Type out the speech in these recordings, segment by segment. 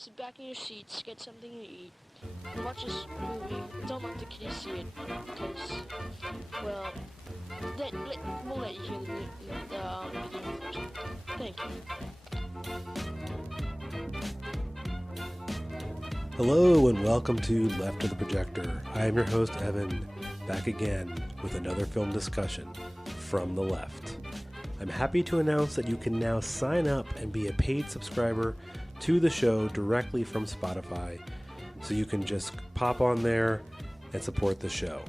sit back in your seats, get something to eat, and watch this movie. Don't let the kiddies see it, because, well, we'll let you hear the beginning first. Thank you. Hello and welcome to Left of the Projector. I am your host, Evan, back again with another film discussion from the left. I'm happy to announce that you can now sign up and be a paid subscriber to the show directly from Spotify, so you can just pop on there and support the show.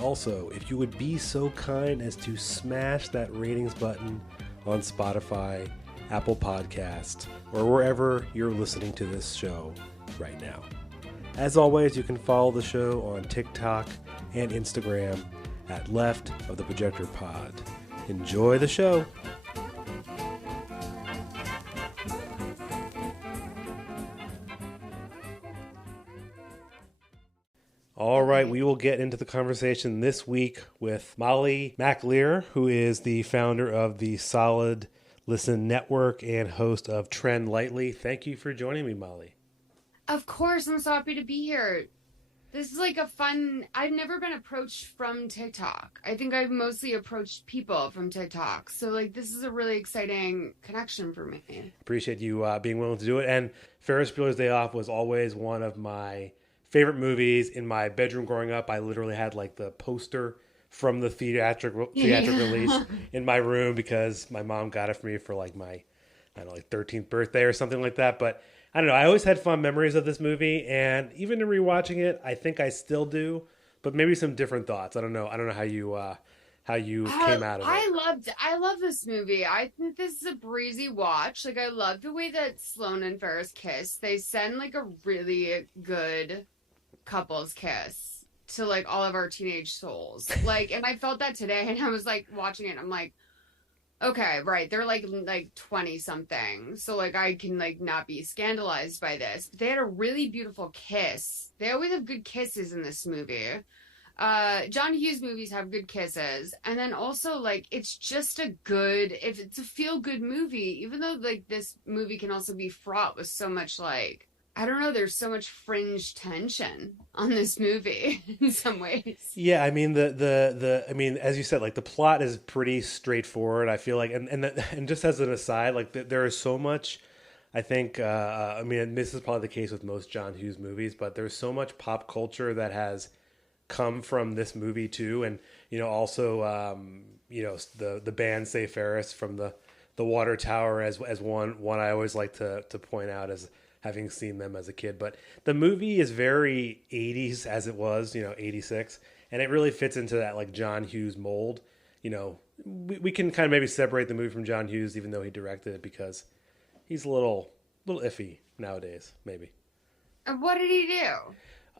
Also, if you would be so kind as to smash that ratings button on Spotify, Apple Podcast, or wherever you're listening to this show right now. As always, you can follow the show on TikTok and Instagram at Left of the Projector Pod. Enjoy the show. All right, we will get into the conversation this week with Molly McLeer, who is the founder of the Solid Listen Network and host of Trend Lightly. Thank you for joining me, Molly. Of course, I'm so happy to be here. This is like a fun... I've never been approached from TikTok. I think I've mostly approached people from TikTok. So, like, this is a really exciting connection for me. Appreciate you being willing to do it. And Ferris Bueller's Day Off was always one of my favorite movies. In my bedroom growing up, I literally had, like, the poster from the theatric release in my room because my mom got it for me for, like, my, I don't know, like 13th birthday or something like that. But I don't know. I always had fond memories of this movie, and even in rewatching it, I think I still do, but maybe some different thoughts. I don't know how you came out of it. I love this movie. I think this is a breezy watch. Like, I love the way that Sloane and Ferris kiss. They send like a really good couples kiss to like all of our teenage souls. Like, and I felt that today, and I was like watching it, and I'm like, okay, right. They're like 20 something. So like I can like not be scandalized by this. But they had a really beautiful kiss. They always have good kisses in this movie. John Hughes movies have good kisses. And then also like it's just if it's a feel good movie, even though like this movie can also be fraught with so much like, I don't know, there's so much fringe tension on this movie in some ways. Yeah, I mean I mean, as you said, like the plot is pretty straightforward. I feel like, and just as an aside, like there is so much. I think, I mean, this is probably the case with most John Hughes movies, but there's so much pop culture that has come from this movie too, and also the band Say Ferris from the Water Tower as one I always like to point out as having seen them as a kid. But the movie is very 80s as it was, 86. And it really fits into that like John Hughes mold. We can kind of maybe separate the movie from John Hughes, even though he directed it, because he's a little iffy nowadays, maybe. And what did he do?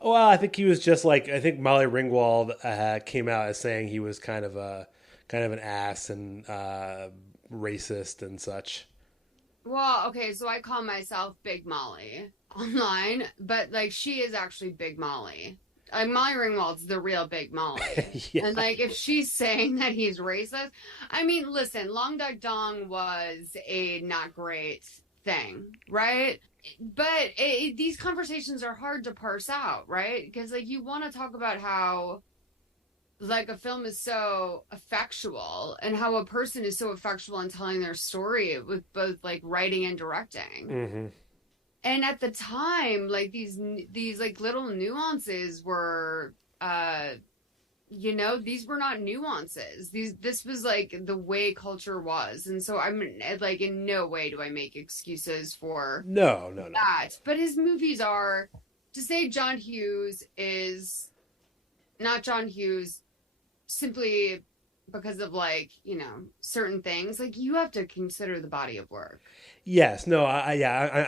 Well, I think he was just like, I think Molly Ringwald came out as saying he was kind of an ass and racist and such. Well, okay, so I call myself Big Molly online, but, like, she is actually Big Molly. Like, Molly Ringwald's the real Big Molly. Yeah. And, like, if she's saying that he's racist, I mean, listen, Long Duck Dong was a not great thing, right? But these conversations are hard to parse out, right? Because, like, you want to talk about how like a film is so effectual and how a person is so effectual in telling their story with both like writing and directing. Mm-hmm. And at the time, like these like little nuances were, these were not nuances. This was like the way culture was. And so I'm like, in no way do I make excuses for no that. But his movies are, to say John Hughes is not John Hughes simply because of like, certain things, like you have to consider the body of work. Yes, no, I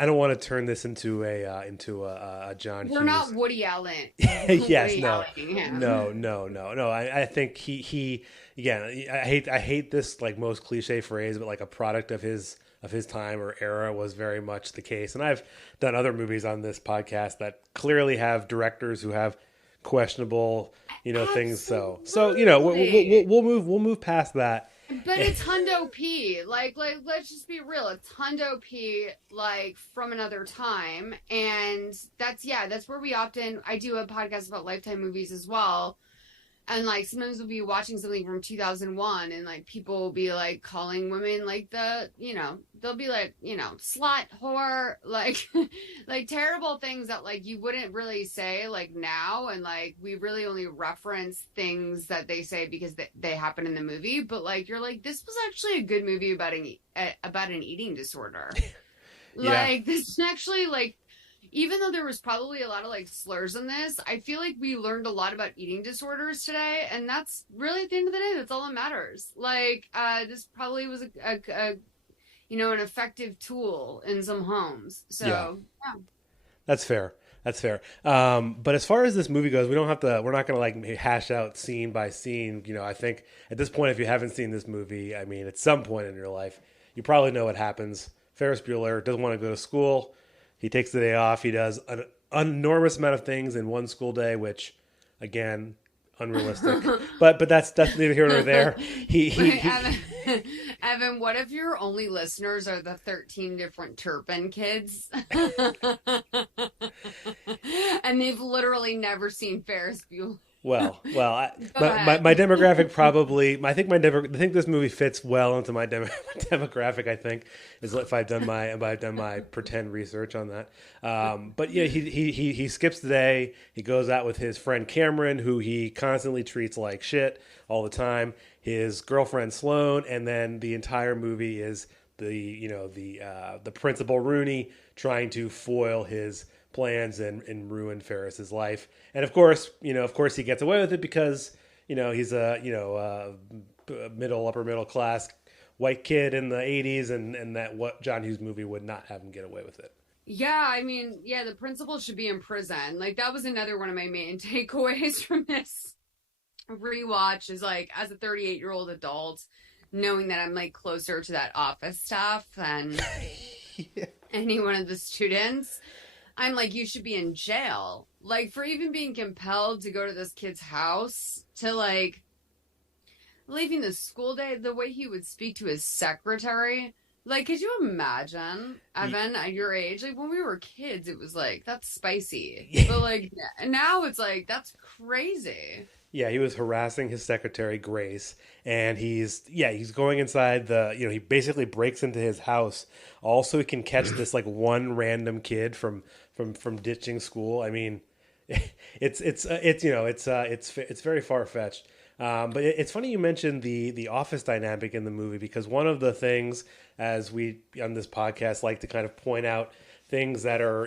don't want to turn this into a John Hughes. We're not Woody Allen. Yes, no. I think he again. I hate this like most cliche phrase, but like a product of his time or era was very much the case. And I've done other movies on this podcast that clearly have directors who have questionable things. So we'll move past that. But it's Hundo P. Like, let's just be real. It's Hundo P. Like from another time, and that's where I do a podcast about Lifetime movies as well. And like sometimes we'll be watching something from 2001, and like people will be like calling women like they'll be like slut, whore, like like terrible things that like you wouldn't really say like now, and like we really only reference things that they say because they happen in the movie. But like you're like, this was actually a good movie about an eating disorder. Like this is actually like. Even though there was probably a lot of like slurs in this, I feel like we learned a lot about eating disorders today, and that's really at the end of the day, that's all that matters. Like, this probably was an effective tool in some homes. So, yeah. That's fair. That's fair. But as far as this movie goes, we're not going to like hash out scene by scene. You know, I think at this point, if you haven't seen this movie, I mean, at some point in your life, you probably know what happens. Ferris Bueller doesn't want to go to school. He takes the day off. He does an enormous amount of things in one school day, which, again, unrealistic. but that's neither here nor there. Evan, what if your only listeners are the 13 different Turpin kids? And they've literally never seen Ferris Bueller. Well, my demographic probably. I think this movie fits well into my demographic. I think is if I've done my pretend research on that. But yeah, he skips the day. He goes out with his friend Cameron, who he constantly treats like shit all the time. His girlfriend Sloane, and then the entire movie is the principal Rooney trying to foil his plans and ruin Ferris's life. And of course he gets away with it because he's a upper middle class white kid in the 80s, and that what John Hughes movie would not have him get away with it. Yeah, I mean, the principal should be in prison. Like that was another one of my main takeaways from this rewatch is like, as a 38-year-old adult, knowing that I'm like closer to that office staff than any one of the students, I'm like, you should be in jail. Like, for even being compelled to go to this kid's house, to like leaving the school day, the way he would speak to his secretary. Like, could you imagine, Evan, at your age? Like, when we were kids, it was like, that's spicy. But like, now it's like, that's crazy. Yeah, he was harassing his secretary, Grace, and he's going inside he basically breaks into his house all so he can catch this like one random kid from ditching school. I mean, it's very far-fetched. But it's funny you mentioned the office dynamic in the movie, because one of the things, as we on this podcast like to kind of point out things that are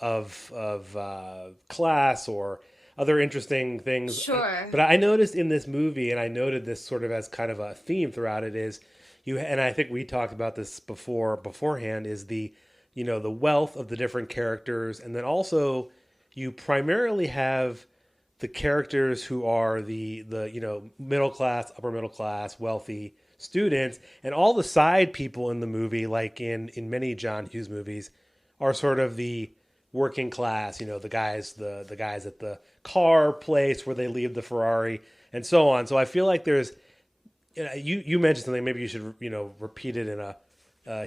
of class or other interesting things. Sure. But I noticed in this movie, and I noted this sort of as kind of a theme throughout it, is and I think we talked about this beforehand, is the wealth of the different characters, and then also you primarily have the characters who are the middle class, upper middle class, wealthy students, and all the side people in the movie, like in many John Hughes movies, are sort of the working class, the guys at the car place where they leave the Ferrari and so on. So I feel like there's, you mentioned something, maybe you should, repeat it in a,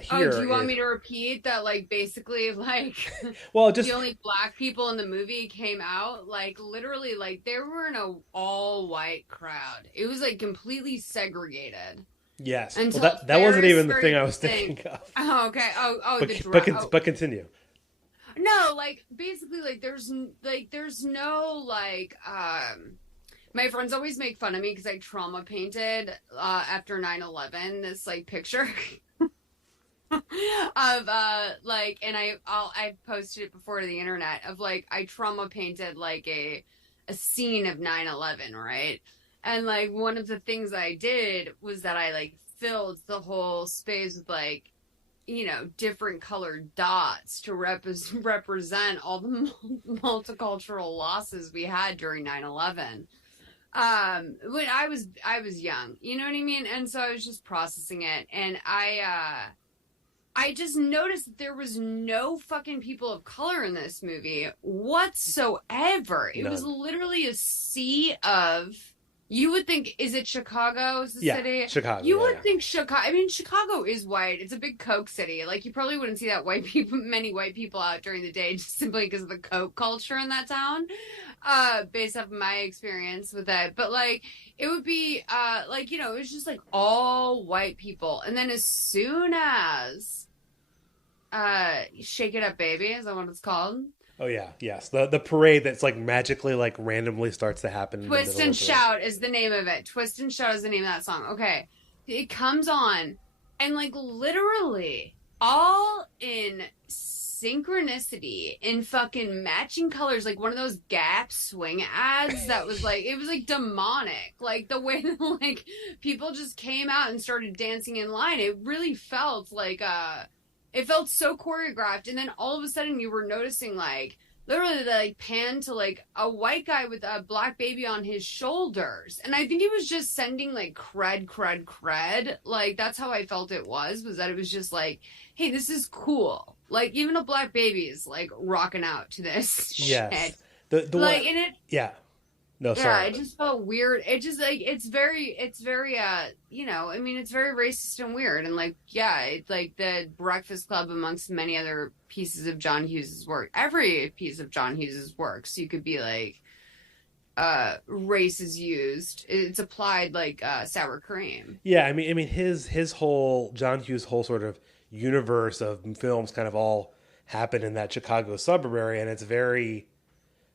here. Oh, do you want me to repeat that? Like, basically, like, well, just the only black people in the movie came out, like, literally, like, they were in a all-white crowd. It was, like, completely segregated. Yes. Well, that wasn't even the thing I was thinking of. Oh, okay. But continue. No, like, basically, like, there's no, like, my friends always make fun of me because I trauma painted after 9/11 this, like, picture of, like, and I posted it before to the internet of, like, I trauma painted, like, a scene of 9/11, right? And, like, one of the things I did was that I, like, filled the whole space with, like, different colored dots to represent all the multicultural losses we had during 9/11. When I was young, you know what I mean? And so I was just processing it, and I just noticed that there was no fucking people of color in this movie whatsoever. It was literally a sea of You would think, is it Chicago is the Yeah, city? Chicago. You Yeah, would yeah. think Chicago. I mean, Chicago is white. It's a big Coke city. Like, you probably wouldn't see that many white people out during the day just simply because of the Coke culture in that town. Based off my experience with it. But like, it would be, like, it was just like all white people. And then as soon as, Shake It Up Baby, is that what it's called? Oh yeah, yes. The parade that's like magically like randomly starts to happen in the Twist middle and of the. Shout is the name of it. Twist and Shout is the name of that song. Okay. It comes on and like literally all in synchronicity in fucking matching colors, like one of those Gap swing ads that was like, it was like demonic. Like the way that like people just came out and started dancing in line. It really felt like it felt so choreographed. And then all of a sudden you were noticing like literally they like pan to like a white guy with a black baby on his shoulders. And I think it was just sending like cred. Like that's how I felt it was that it was just like, hey, this is cool. Like even a black baby is like rocking out to this Yes. shit. The Like one. in it, Yeah. No, yeah, sorry. it just felt weird. It just like it's very I mean it's very racist and weird and like yeah, it's like the Breakfast Club amongst many other pieces of John Hughes's work. Every piece of John Hughes's work, so you could be like race is used. It's applied like sour cream. Yeah, I mean his whole John Hughes' whole sort of universe of films kind of all happen in that Chicago suburb area, and it's very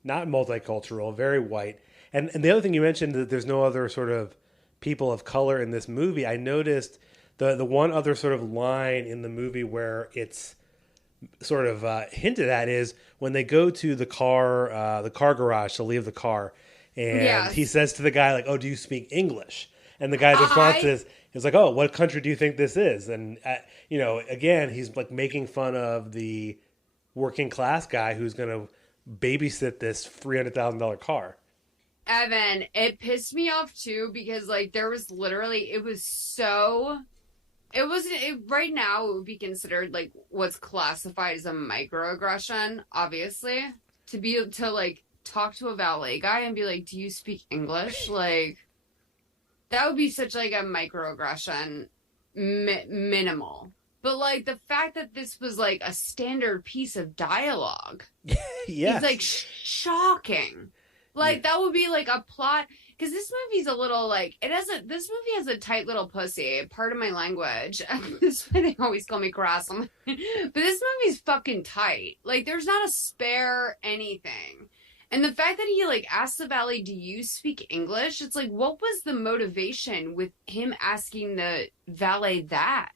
not multicultural, very white. And the other thing you mentioned that there's no other sort of people of color in this movie. I noticed the one other sort of line in the movie where it's sort of hinted at is when they go to the car garage to leave the car, and Yes. he says to the guy like, "Oh, do you speak English?" And the guy's response I is like, "Oh, what country do you think this is?" And again, he's like making fun of the working class guy who's going to babysit this $300,000 car. Evan, it pissed me off too because like there was literally it was so it was it, right now it would be considered like what's classified as a microaggression, obviously, to like talk to a valet guy and be like, "Do you speak English?" Like that would be such like a microaggression, minimal. But like the fact that this was like a standard piece of dialogue Yes. is like shocking. Like that would be like a plot because this movie's a little like this movie has a tight little pussy. Part of my language. This is why they always call me crass. But this movie's fucking tight. Like there's not a spare anything. And the fact that he like asked the valet, "Do you speak English?" It's like, what was the motivation with him asking the valet that?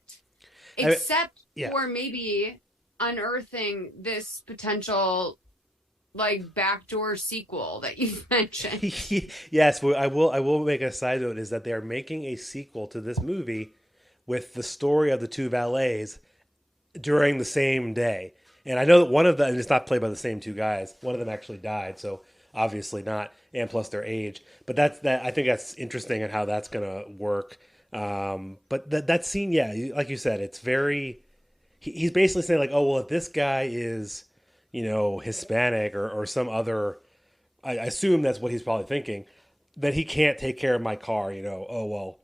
Except yeah. for maybe unearthing this potential like backdoor sequel that you mentioned. Yes, well, I will make a side note is that they are making a sequel to this movie with the story of the two valets during the same day. And I know that one of them, and it's not played by the same two guys. One of them actually died, so obviously not, and plus their age. But I think that's interesting and how that's gonna work. But that scene, yeah, like you said, it's very. He's basically saying like, oh well, if this guy is, Hispanic or some other, I assume that's what he's probably thinking, that he can't take care of my car. Oh well,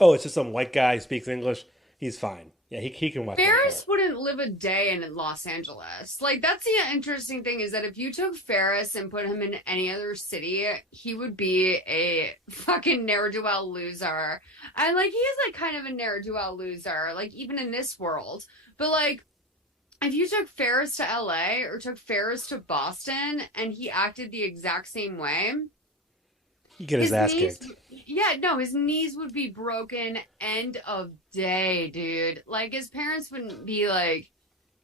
oh it's just some white guy who speaks English. He's fine. Yeah, he can watch my car. Ferris wouldn't live a day in Los Angeles. Like that's the interesting thing is that if you took Ferris and put him in any other city, he would be a fucking ne'er-do-well loser. And like he is like kind of a ne'er-do-well loser, like even in this world. But like if you took Ferris to LA or took Ferris to Boston and he acted the exact same way, He get his ass knees, kicked. yeah, no, his knees would be broken end of day, dude. Like his parents wouldn't be like,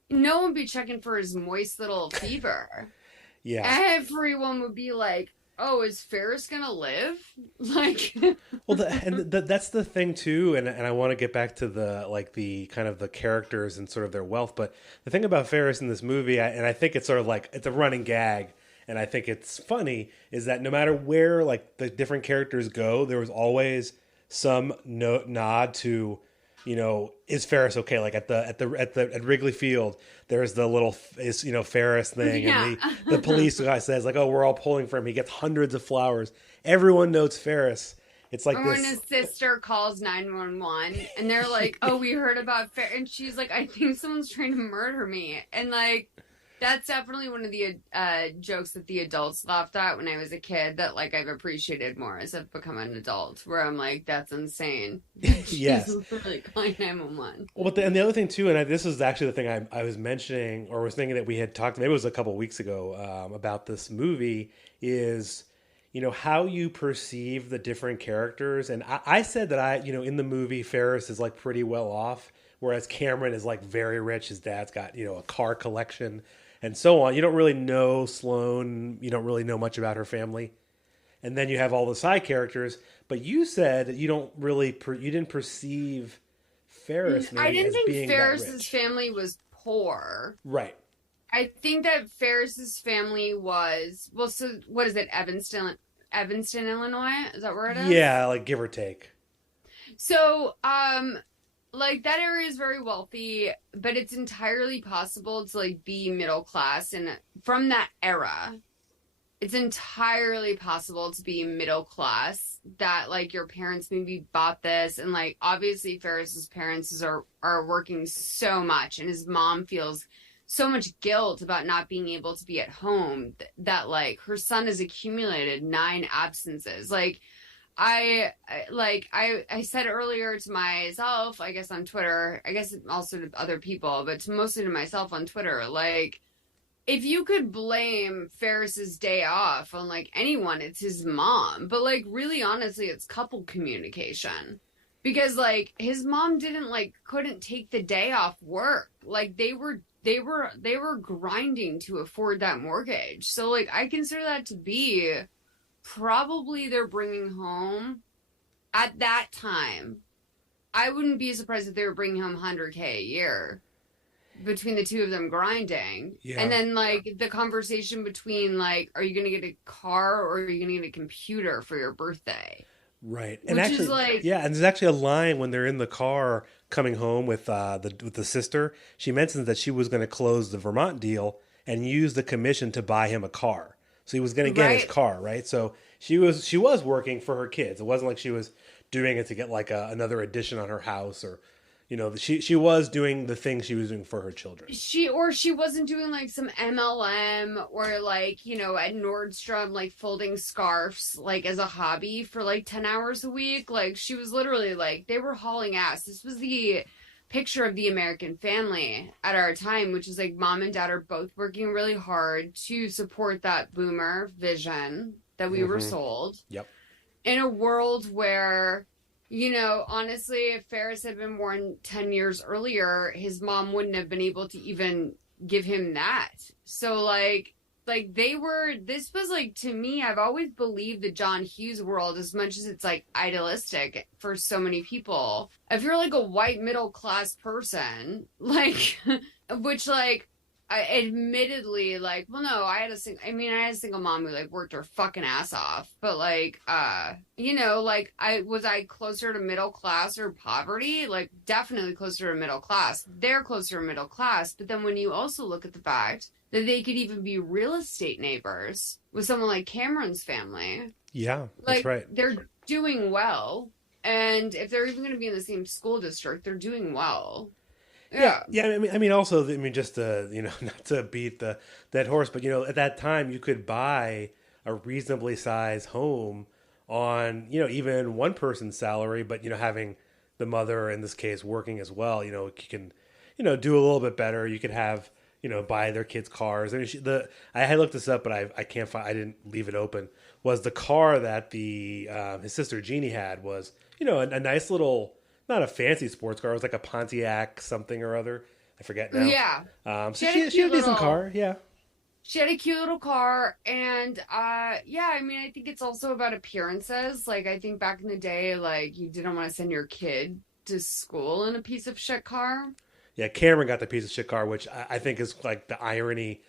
no one would be checking for his moist little fever. Yeah. Everyone would be like, oh, is Ferris gonna live? Like, Well, that's the thing too, and I want to get back to the kind of the characters and sort of their wealth. But the thing about Ferris in this movie, and I think it's sort of like it's a running gag, and I think it's funny, is that no matter where like the different characters go, there was always some nod to, is Ferris okay? Like at Wrigley Field, there's the little Ferris thing, Yeah. and the police guy says like, "Oh, we're all pulling for him." He gets hundreds of flowers. Everyone notes Ferris. It's like Or when this. his sister calls 911 and they're like, "Oh, we heard about and she's like, "I think someone's trying to murder me." And like, that's definitely one of the jokes that the adults laughed at when I was a kid that like I've appreciated more as I've become an adult, where I'm like, that's insane. Yes. She's literally calling 911. Well, and the other thing too, and this is actually the thing I was mentioning, or was thinking that we had talked, maybe it was a couple of weeks ago, about this movie, is how you perceive the different characters. And I said that in the movie, Ferris is like pretty well off, whereas Cameron is like very rich. His dad's got a car collection and so on. You don't really know Sloane. You don't really know much about her family. And then you have all the side characters. But you said that you don't really, you didn't perceive Ferris maybe I didn't as think being Ferris's that rich. family was poor. Right. I think that Ferris's family was, well, so what is it, Evanston, Illinois? Is that where it is? Yeah, like give or take. So, like that area is very wealthy, but it's entirely possible to like be middle class, and from that era, it's entirely possible to be middle class, that like your parents maybe bought this, and like obviously Ferris's parents are working so much, and his mom feels so much guilt about not being able to be at home that like her son has accumulated 9 absences. Like I said earlier to myself, I guess on Twitter, I guess also to other people, but mostly to myself on Twitter, like if you could blame Ferris's day off on like anyone, it's his mom. But like really honestly, it's couple communication. Because like his mom couldn't take the day off work. Like they were grinding to afford that mortgage. So like I consider that to be probably they're bringing home at that time. I wouldn't be surprised if they were bringing home 100K a year between the two of them grinding. Yeah. And then like the conversation between like, are you going to get a car or are you going to get a computer for your birthday? Right. Which And actually, is like, yeah, and there's actually a line when they're in the car coming home with the sister. She mentions that she was going to close the Vermont deal and use the commission to buy him a car. So he was going to get his car, right? So she was working for her kids. It wasn't like she was doing it to get like another addition on her house, or she was doing the things she was doing for her children. She wasn't doing like some MLM or like, at Nordstrom, like folding scarves, like as a hobby for like 10 hours a week. Like she was literally like, they were hauling ass. This was the picture of the American family at our time, which is like mom and dad are both working really hard to support that boomer vision that we were sold. Yep. In a world where, honestly, if Ferris had been born 10 years earlier, his mom wouldn't have been able to even give him that. So this was like, to me, I've always believed the John Hughes world, as much as it's like idealistic for so many people. If you're like a white middle class person, like, which like, I admittedly like, well, no, I had a single mom who like worked her fucking ass off, but like, like I closer to middle class or poverty? Like definitely closer to middle class. They're closer to middle class. But then when you also look at the fact that they could even be real estate neighbors with someone like Cameron's family. Yeah, that's right. They're doing well. And if they're even going to be in the same school district, they're doing well. Yeah. Also, just to, not to beat the dead horse, but at that time you could buy a reasonably sized home on, even one person's salary, but having the mother in this case working as well, you can, do a little bit better. You could have, buy their kids cars. I mean, I had looked this up, but I can't find. I didn't leave it open. Was the car that his sister Jeannie had was, a nice little. Not a fancy sports car. It was like a Pontiac something or other. I forget now. Yeah. So she had a decent car. Yeah. She had a cute little car. And, I think it's also about appearances. Like, I think back in the day, like, you didn't want to send your kid to school in a piece of shit car. Yeah, Cameron got the piece of shit car, which I think is like the irony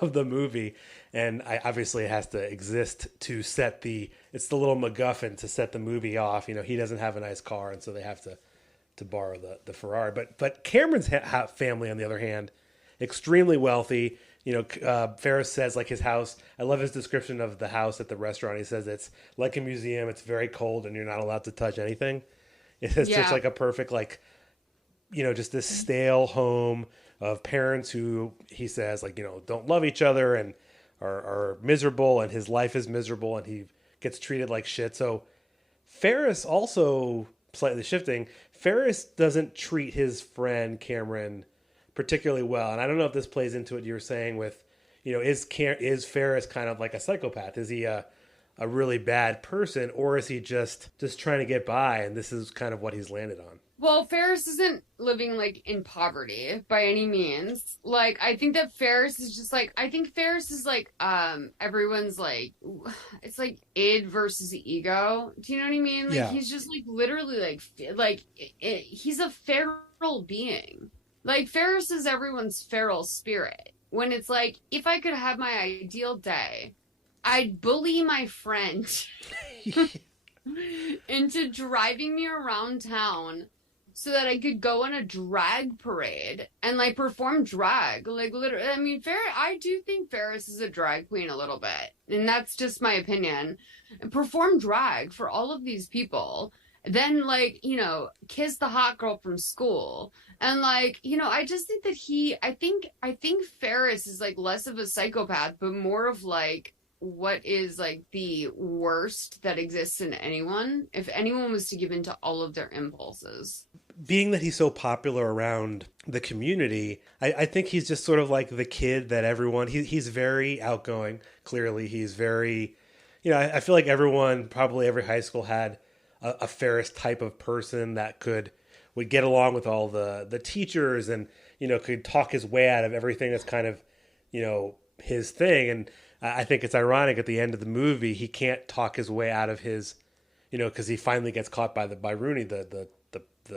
of the movie. And obviously it has to exist to it's the little MacGuffin to set the movie off. He doesn't have a nice car, and so they have to to borrow the Ferrari. But Cameron's family, on the other hand, extremely wealthy. Ferris says like his house. I love his description of the house at the restaurant. He says it's like a museum. It's very cold, and you're not allowed to touch anything. It's just like a perfect just this stale home of parents who he says don't love each other and are miserable, and his life is miserable, and he gets treated like shit. So Ferris also, slightly shifting, Ferris doesn't treat his friend Cameron particularly well. And I don't know if this plays into what you were saying with, is Ferris kind of like a psychopath? Is he a really bad person, or is he just trying to get by, and this is kind of what he's landed on? Well, Ferris isn't living like in poverty by any means. Like, I think that Ferris is just like, everyone's like, it's like id versus ego. Do you know what I mean? Like, yeah. He's just like literally he's a feral being. Like, Ferris is everyone's feral spirit. When it's like, if I could have my ideal day, I'd bully my friend into driving me around town so that I could go on a drag parade and like perform drag. Like, literally, I mean, I do think Ferris is a drag queen a little bit, and that's just my opinion. And perform drag for all of these people, then kiss the hot girl from school, and I just think that I think Ferris is like less of a psychopath, but more of like what is like the worst that exists in anyone, if anyone was to give in to all of their impulses. Being that he's so popular around the community, I think he's just sort of like the kid that everyone, he's very outgoing. Clearly he's very, I feel like everyone, probably every high school had a Ferris type of person that would get along with all the teachers and, could talk his way out of everything that's kind of, his thing. And I think it's ironic at the end of the movie, he can't talk his way out of his, because he finally gets caught by Rooney, the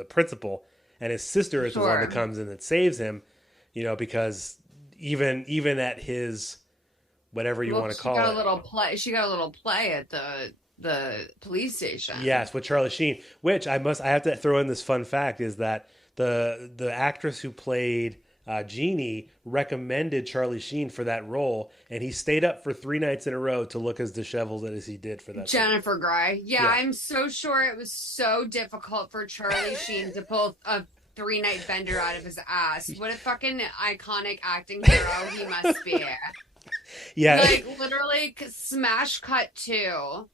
principal, and his sister is the one that comes in that saves him, because even at his, whatever you want to call it. She got a little play at the police station. Yes, with Charlie Sheen, which I have to throw in this fun fact is that the actress who played Jeannie recommended Charlie Sheen for that role, and he stayed up for 3 nights in a row to look as disheveled as he did for that. Jennifer Grey. Yeah, I'm so sure it was so difficult for Charlie Sheen to pull a 3-night bender out of his ass. What a fucking iconic acting hero he must be. Yeah. Like, literally, smash cut to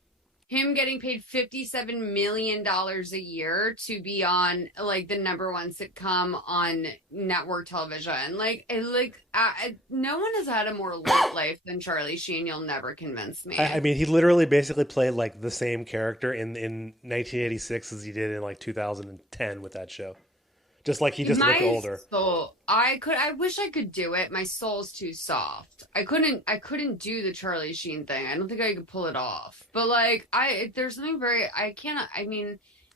him getting paid $57 million a year to be on like the #1 sitcom on network television. No one has had a more lit life than Charlie Sheen. You'll never convince me. I mean, he literally basically played like the same character in 1986 as he did in like 2010 with that show. Just like he just looked older. I wish I could do it. My soul's too soft. I couldn't do the Charlie Sheen thing. I don't think I could pull it off. But there's something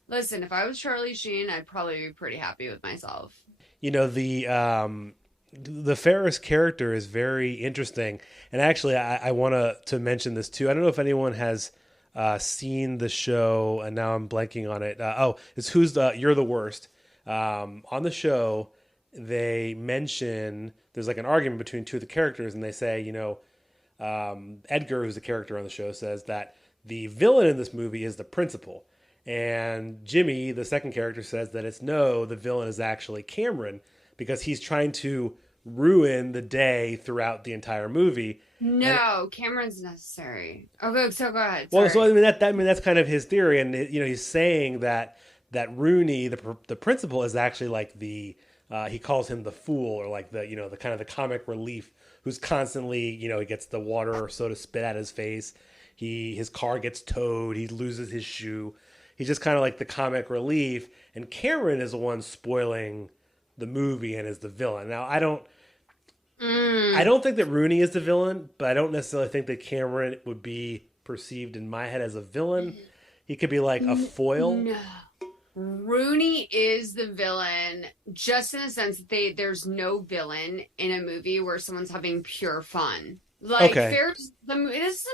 listen, if I was Charlie Sheen, I'd probably be pretty happy with myself. The Ferris character is very interesting. And actually, I want to mention this too. I don't know if anyone has seen the show, and now I'm blanking on it. It's You're the Worst. On the show, they mention there's like an argument between two of the characters, and they say, Edgar, who's the character on the show, says that the villain in this movie is the principal, and Jimmy, the second character, says that the villain is actually Cameron, because he's trying to ruin the day throughout the entire movie. No, Cameron's necessary. Okay, so go ahead. Sorry. Well, so that's kind of his theory, and he's saying that Rooney, the principal, is actually like he calls him the fool, or like the kind of the comic relief who's constantly, he gets the water or soda spit at his face. His car gets towed. He loses his shoe. He's just kind of like the comic relief. And Cameron is the one spoiling the movie and is the villain. Now, I don't think that Rooney is the villain, but I don't necessarily think that Cameron would be perceived in my head as a villain. He could be like a foil. No. Rooney is the villain, just in the sense that there's no villain in a movie where someone's having pure fun. This is a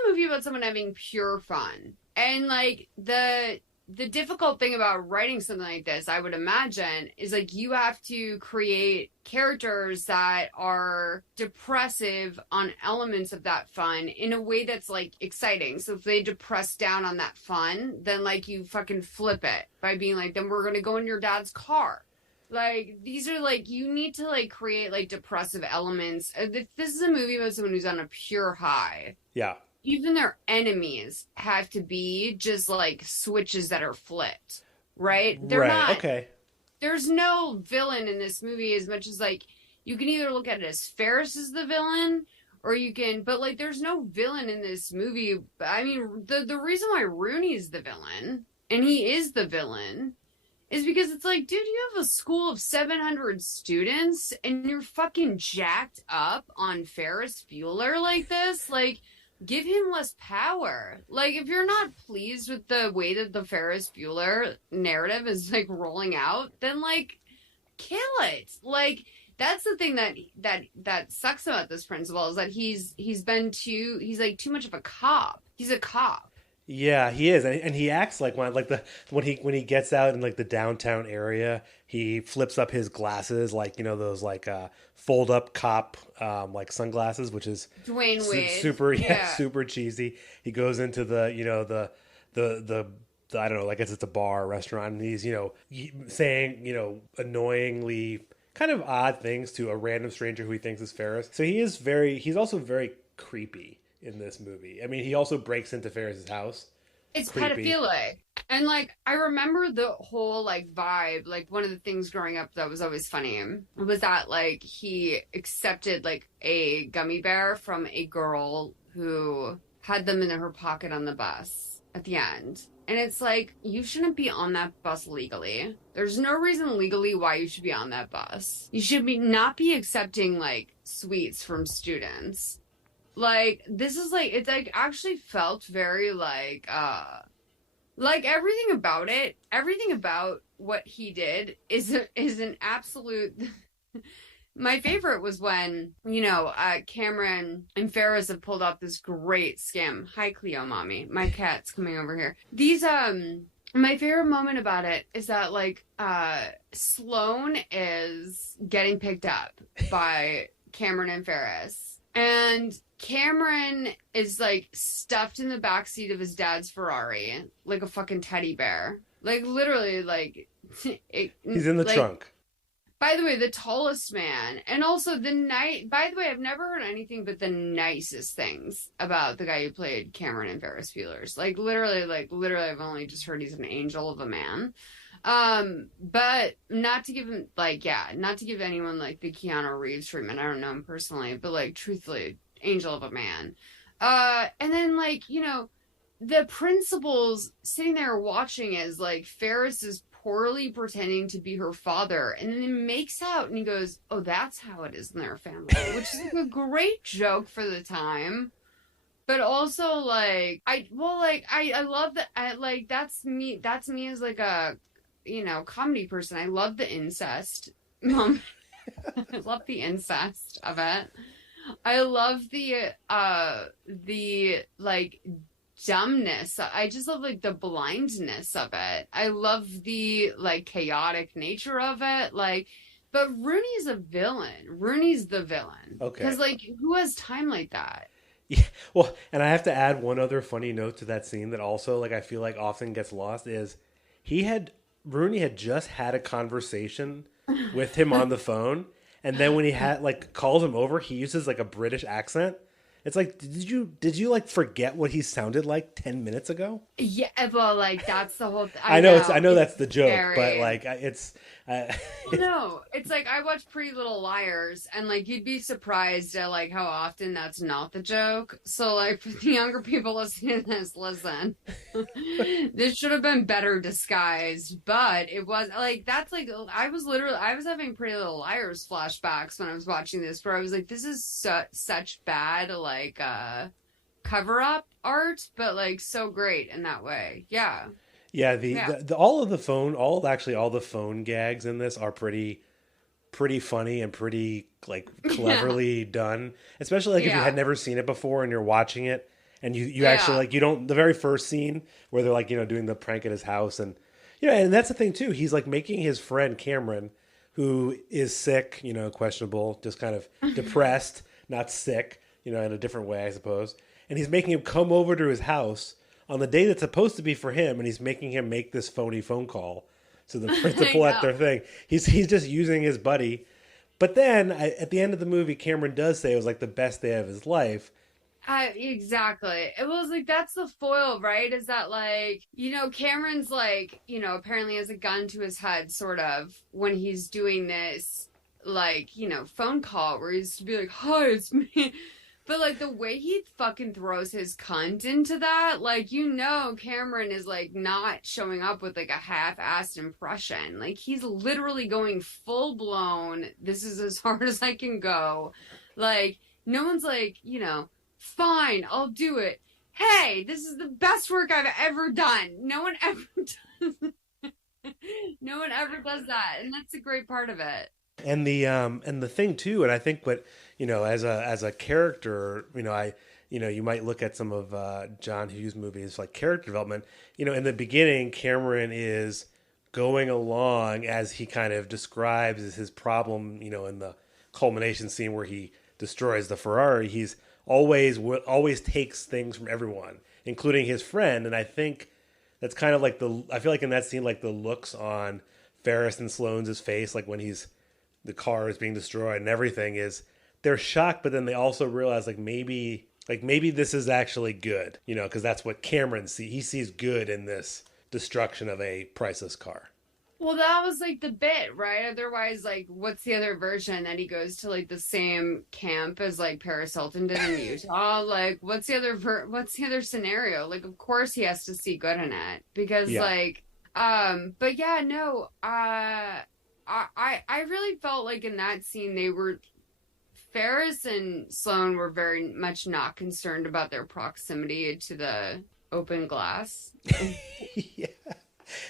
movie about someone having pure fun. And like the the difficult thing about writing something like this, I would imagine, is like you have to create characters that are depressive on elements of that fun in a way that's like exciting. So if they depress down on that fun, then like you fucking flip it by being like, then we're gonna go in your dad's car. Like, these are like, you need to like create like depressive elements. If this is a movie about someone who's on a pure high. Yeah. Even their enemies have to be just like switches that are flipped, right? They're not. Okay. There's no villain in this movie as much as like you can either look at it as Ferris is the villain or you can, but like there's no villain in this movie. I mean, the reason why Rooney's the villain and he is the villain is because it's like, dude, you have a school of 700 students and you're fucking jacked up on Ferris Bueller like this, like. Give him less power. Like, if you're not pleased with the way that the Ferris Bueller narrative is, like, rolling out, then, like, kill it. Like, that's the thing that sucks about this principal is that he's like, too much of a cop. He's a cop. Yeah, he is, and he acts like one. Like when he gets out in like the downtown area, he flips up his glasses, like those like fold up cop like sunglasses, which is Dwayne Wade, super super cheesy. He goes into the the I don't know, like it's a bar or restaurant, and he's saying annoyingly kind of odd things to a random stranger who he thinks is Ferris. So he's also very creepy in this movie. I mean, he also breaks into Ferris's house. It's pedophilic. And like I remember the whole like vibe, like one of the things growing up that was always funny was that like he accepted like a gummy bear from a girl who had them in her pocket on the bus at the end. And it's like, you shouldn't be on that bus legally. There's no reason legally why you should be on that bus. You should not be accepting like sweets from students. Like, this is like, it's like actually felt very like everything about what he did is an absolute. My favorite was when, Cameron and Ferris have pulled off this great scam. Hi, Cleo, mommy. My cat's coming over here. These, my favorite moment about it is that, like, Sloane is getting picked up by Cameron and Ferris. And Cameron is, like, stuffed in the backseat of his dad's Ferrari, like a fucking teddy bear. Like, literally, like... He's in the trunk. By the way, the tallest man. And also by the way, I've never heard anything but the nicest things about the guy who played Cameron in Ferris Bueller's. Like, literally, I've only just heard he's an angel of a man. But not to give him, not to give anyone, like, the Keanu Reeves treatment. I don't know him personally, but, like, truthfully, angel of a man. And then, like, the principal's sitting there watching as, like, Ferris is poorly pretending to be her father, and then he makes out and he goes, oh, that's how it is in their family, which is like a great joke for the time, but also like I love that. That's me as like a comedy person. I love the incest. I love the incest of it. I love the like dumbness. I just love like the blindness of it. I love the like chaotic nature of it. Like, but Rooney's a villain. Rooney's the villain. Okay. Because like, who has time like that? Yeah. Well, and I have to add one other funny note to that scene that also like I feel like often gets lost is Rooney had just had a conversation with him on the phone, and then when he had like calls him over, he uses like a British accent. It's like, did you like forget what he sounded like 10 minutes ago? Yeah, well, like that's the whole. I know that's the joke, but like it's. No, it's like I watch Pretty Little Liars, and like you'd be surprised at like how often that's not the joke. So like for the younger people listening to this, listen, this should have been better disguised, but it was like that's like I was having Pretty Little Liars flashbacks when I was watching this, where I was like, this is such bad like cover up art, but like so great in that way. Yeah. Yeah, all the phone gags in this are pretty funny and pretty like cleverly done. Especially like if you had never seen it before and you're watching it And you actually Yeah. like, you don't, the very first scene where they're like, doing the prank at his house, and and that's the thing too. He's like making his friend Cameron, who is sick, questionable, just kind of depressed, not sick, in a different way, I suppose. And he's making him come over to his house on the day that's supposed to be for him, and he's making him make this phony phone call to the I principal at know. their thing. He's just using his buddy. But then at the end of the movie, Cameron does say it was like the best day of his life. Exactly. It was like that's the foil, right? Is that like, Cameron's like, apparently has a gun to his head, sort of, when he's doing this, like, phone call where he's to be like, hi, it's me. But like the way he fucking throws his cunt into that, like, Cameron is like not showing up with like a half-assed impression. Like he's literally going full blown, this is as hard as I can go. Like, no one's like, fine, I'll do it. Hey, this is the best work I've ever done. No one ever does. No one ever does that, and that's a great part of it. And the thing too, and I think what as a character, you might look at some of John Hughes movies like character development. In the beginning, Cameron is going along as he kind of describes as his problem. In the culmination scene where he destroys the Ferrari, he's always takes things from everyone, including his friend. And I think that's kind of like I feel like in that scene, like the looks on Ferris and Sloane's face, like when the car is being destroyed and everything, is they're shocked, but then they also realize like maybe this is actually good, because that's what Cameron sees. He sees good in this destruction of a priceless car. Well, that was like the bit, right? Otherwise, like, what's the other version that he goes to like the same camp as like Paris Hilton did in Utah? Like, what's the other scenario? Like, of course he has to see good in it because Yeah. like, but yeah, no, I really felt like in that scene Ferris and Sloane were very much not concerned about their proximity to the open glass. Yeah.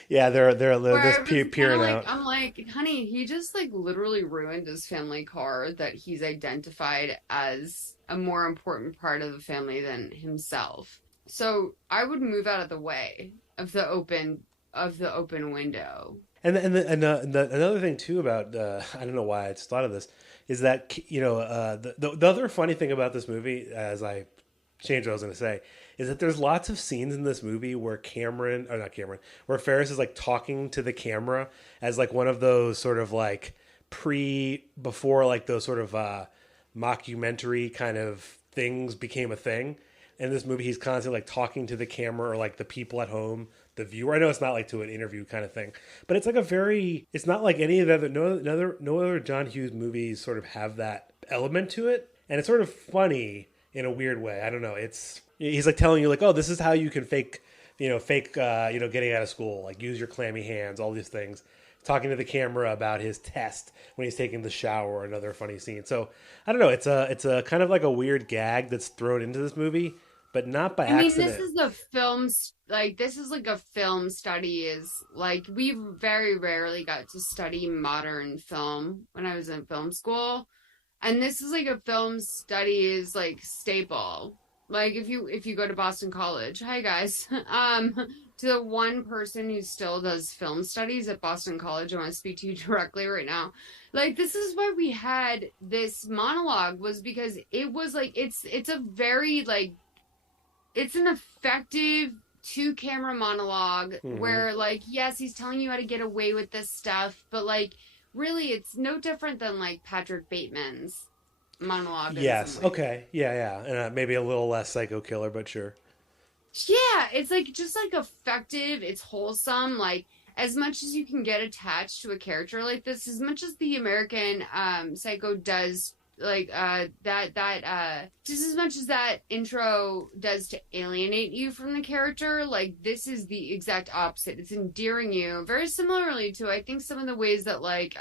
Yeah, they're Where just I was kind of peering like, out. I'm like, honey, he just like literally ruined his family car that he's identified as a more important part of the family than himself. So I would move out of the way of the open window. And another thing too about I don't know why I just thought of this, is that the other funny thing about this movie, as I changed what I was going to say, is that there's lots of scenes in this movie where where Ferris is like talking to the camera as like one of those sort of like before like those sort of mockumentary kind of things became a thing. In this movie, he's constantly like talking to the camera or like the people at home, the viewer. I know it's not like to an interview kind of thing, but it's like it's not like any of the other, no other John Hughes movies sort of have that element to it. And it's sort of funny in a weird way. I don't know. He's like telling you like, oh, this is how you can fake, getting out of school, like use your clammy hands, all these things. Talking to the camera about his test when he's taking the shower, another funny scene. So I don't know. It's a kind of like a weird gag that's thrown into this movie, but not by I mean, this accident. is the film, like, this is like a film study. Is like, we very rarely got to study modern film when I was in film school. And this is like a film study is like staple. Like if you go to Boston College, hi guys. To the one person who still does film studies at Boston College, I want to speak to you directly right now. Like this is why we had this monologue, was because it was like it's a very like it's an effective two camera monologue Hmm. where like yes he's telling you how to get away with this stuff, but like really it's no different than like Patrick Bateman's monologue in some Yes. ways. Okay. Yeah. Yeah. And maybe a little less psycho killer, but sure. Yeah, it's like just like effective, it's wholesome, like as much as you can get attached to a character like this, as much as the American Psycho does like that just as much as that intro does to alienate you from the character, like this is the exact opposite. It's endearing you very similarly to I think some of the ways that like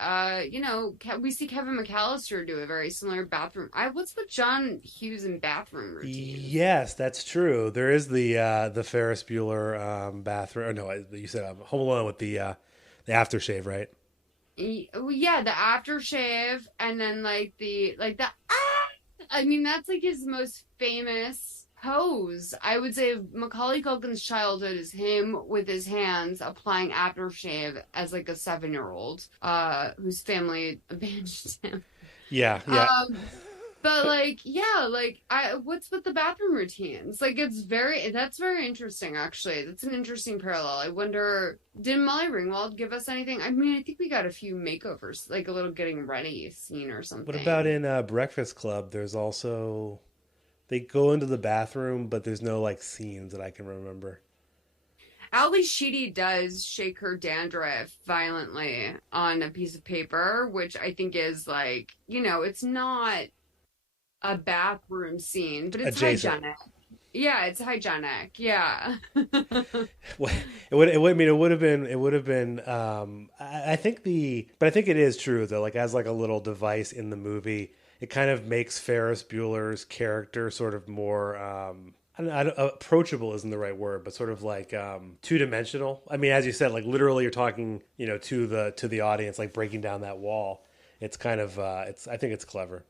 we see Kevin McAllister do a very similar bathroom. What's with John Hughes and bathroom routines? Yes, that's true. There is the Ferris Bueller bathroom. Or no, you said Home Alone with the aftershave, right? Yeah, the aftershave, and then like the I mean that's like his most famous pose. I would say Macaulay Culkin's childhood is him with his hands applying aftershave as like a 7-year-old, whose family abandoned him. Yeah, yeah. But like, yeah, like what's with the bathroom routines? Like that's very interesting actually. That's an interesting parallel. I wonder, did Molly Ringwald give us anything? I mean, I think we got a few makeovers, like a little getting ready scene or something. What about in Breakfast Club? There's also they go into the bathroom, but there's no like scenes that I can remember. Ali Sheedy does shake her dandruff violently on a piece of paper, which I think is like, it's not a bathroom scene, but it's Adjacent. hygienic. Yeah, it's hygienic. Yeah. Well, it would have been. I think but I think it is true though. Like as like a little device in the movie, it kind of makes Ferris Bueller's character sort of more. Approachable isn't the right word, but sort of like two dimensional. I mean, as you said, like literally, you're talking, to the audience, like breaking down that wall. It's kind of. I think it's clever.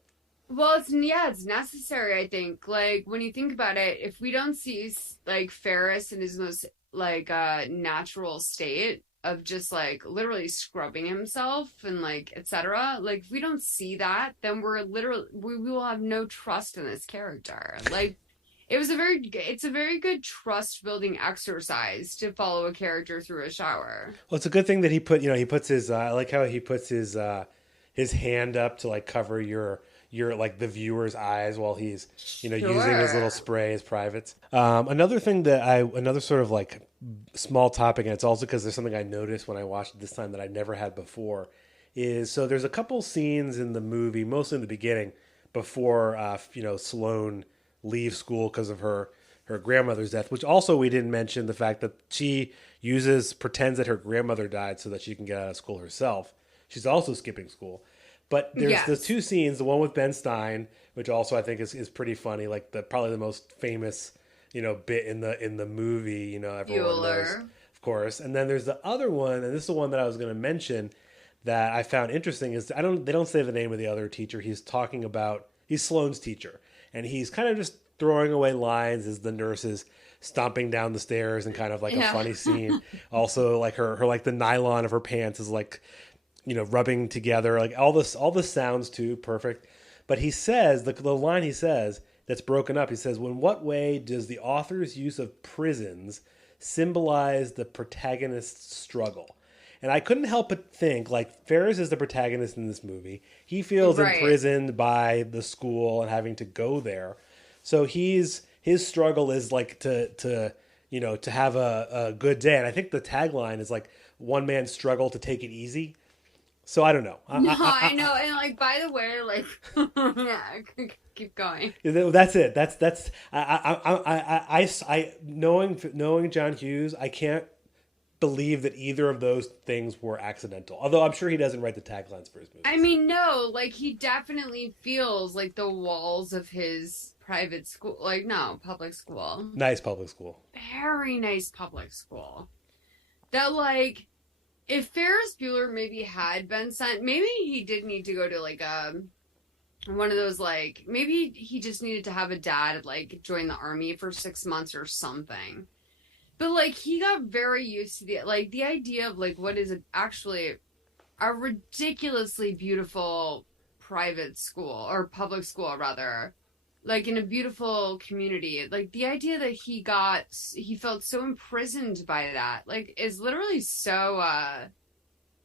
Well, it's necessary, I think. Like when you think about it, if we don't see like Ferris in his most like natural state of just like literally scrubbing himself and like etc. Like if we don't see that, then we will have no trust in this character. Like it's a very good trust building exercise to follow a character through a shower. Well, it's a good thing that he puts his. I like how he puts his hand up to like cover your like the viewer's eyes while he's using his little spray as privates. Another thing another sort of like small topic, and it's also because there's something I noticed when I watched it this time that I never had before, is so there's a couple scenes in the movie, mostly in the beginning, before Sloane leaves school because of her grandmother's death, which also we didn't mention the fact that she pretends that her grandmother died so that she can get out of school herself. She's also skipping school. But there's the two scenes, the one with Ben Stein, which also I think is pretty funny, like probably the most famous, bit in the movie, everyone knows, of course. And then there's the other one, and this is the one that I was going to mention that I found interesting is they don't say the name of the other teacher. He's Sloane's teacher, and he's kind of just throwing away lines as the nurse is stomping down the stairs and kind of like a funny scene. Also, like her like the nylon of her pants is like, rubbing together, like all this sounds too perfect. But he says, the line he says that's broken up, he says, "In what way does the author's use of prisons symbolize the protagonist's struggle?" And I couldn't help but think, like, Ferris is the protagonist in this movie. He feels imprisoned by the school and having to go there. So his struggle is like to have a good day. And I think the tagline is like, "One man's struggle to take it easy." So I don't know. I know, and like by the way, like yeah, keep going. That's it. That's I knowing John Hughes, I can't believe that either of those things were accidental. Although I'm sure he doesn't write the taglines for his movies. I mean, no, like he definitely feels like the walls of his private school, like no public school, nice public school, very nice public school. That like. If Ferris Bueller maybe had been sent, maybe he did need to go to like one of those like maybe he just needed to have a dad like join the army for 6 months or something. But like he got very used to the idea of like what is actually a ridiculously beautiful private school or public school rather. Like in a beautiful community, like the idea that he felt so imprisoned by that, like is literally so, I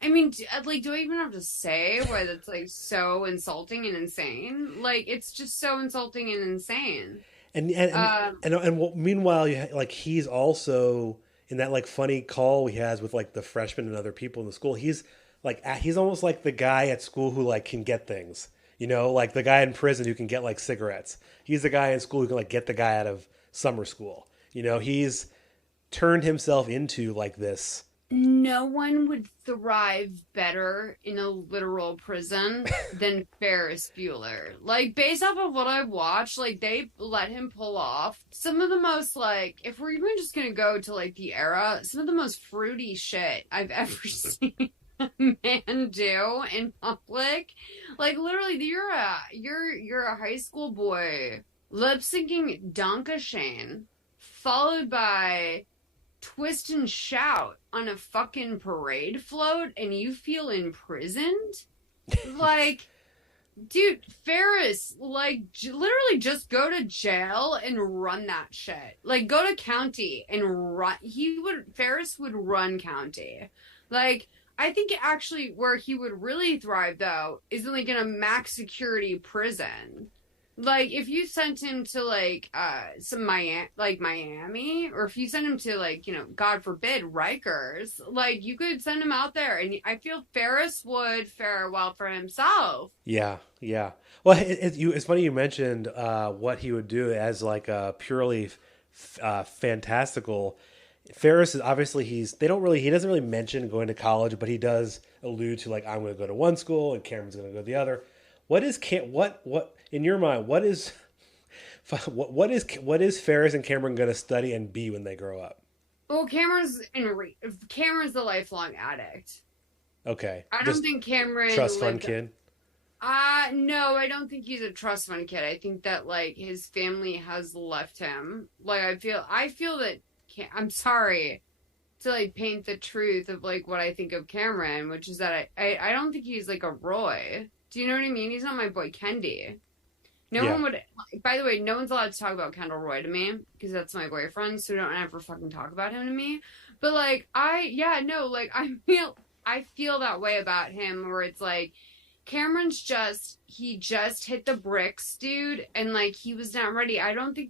mean, like, do I even have to say why that's like so insulting and insane? Like, it's just so insulting and insane. And meanwhile, he's also in that like funny call he has with like the freshmen and other people in the school. He's almost like the guy at school who like can get things. Like the guy in prison who can get like cigarettes. He's the guy in school who can like get the guy out of summer school. He's turned himself into like this. No one would thrive better in a literal prison than Ferris Bueller. Like, based off of what I watched, like, they let him pull off some of the most, like, if we're even just gonna go to, like, the era, some of the most fruity shit I've ever seen a man do in public. Like, literally, you're a high school boy lip syncing Donka Shane, followed by Twist and Shout on a fucking parade float, and you feel imprisoned? Like, dude, Ferris, like, literally just go to jail and run that shit. Like, go to county and run. Ferris would run county. Like, I think actually where he would really thrive, though, is like in a max security prison. Like, if you sent him to, like, Miami, or if you sent him to, like, God forbid, Rikers, like, you could send him out there, and I feel Ferris would fare well for himself. Yeah, yeah. Well, it's funny you mentioned what he would do as, like, a purely fantastical. Ferris is obviously he doesn't really mention going to college, but he does allude to, like, I'm going to go to one school and Cameron's going to go to the other. What in your mind, what is Ferris and Cameron going to study and be when they grow up? Well, Cameron's the lifelong addict. Okay. I don't think Cameron trust fund kid. No, I don't think he's a trust fund kid. I think that, like, his family has left him. Like, I feel that I'm sorry to, like, paint the truth of, like, what I think of Cameron, which is that I don't think he's like a Roy. Do you know what I mean? He's not my boy Kendi. No one would. By the way, no one's allowed to talk about Kendall Roy to me because that's my boyfriend. So don't ever fucking talk about him to me. But, like, I feel that way about him, where it's like Cameron's just hit the bricks, dude, and, like, he was not ready. I don't think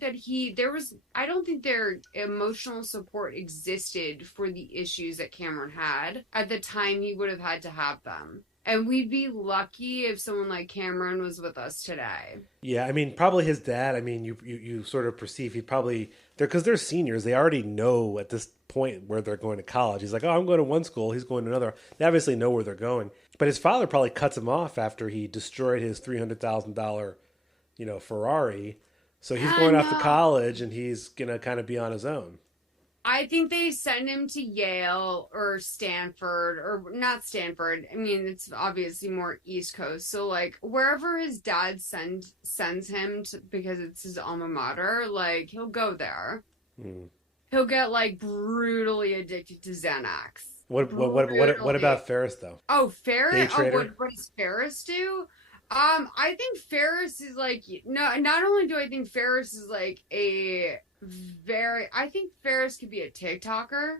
their emotional support existed for the issues that Cameron had at the time he would have had to have them. And we'd be lucky if someone like Cameron was with us today. Yeah, I mean, probably his dad. I mean, you sort of perceive he'd probably because they're seniors. They already know at this point where they're going to college. He's like, oh, I'm going to one school. He's going to another. They obviously know where they're going. But his father probably cuts him off after he destroyed his $300,000, Ferrari. So he's going off to college, and he's gonna kind of be on his own. I think they send him to Yale or Stanford, or not Stanford. I mean, it's obviously more East Coast. So, like, wherever his dad sends him to, because it's his alma mater, like, he'll go there. Mm. He'll get, like, brutally addicted to Xanax. What about Ferris, though? Oh, Ferris? Oh, what does Ferris do? I think Ferris is, like, no, not only do I think Ferris is, like, I think Ferris could be a TikToker.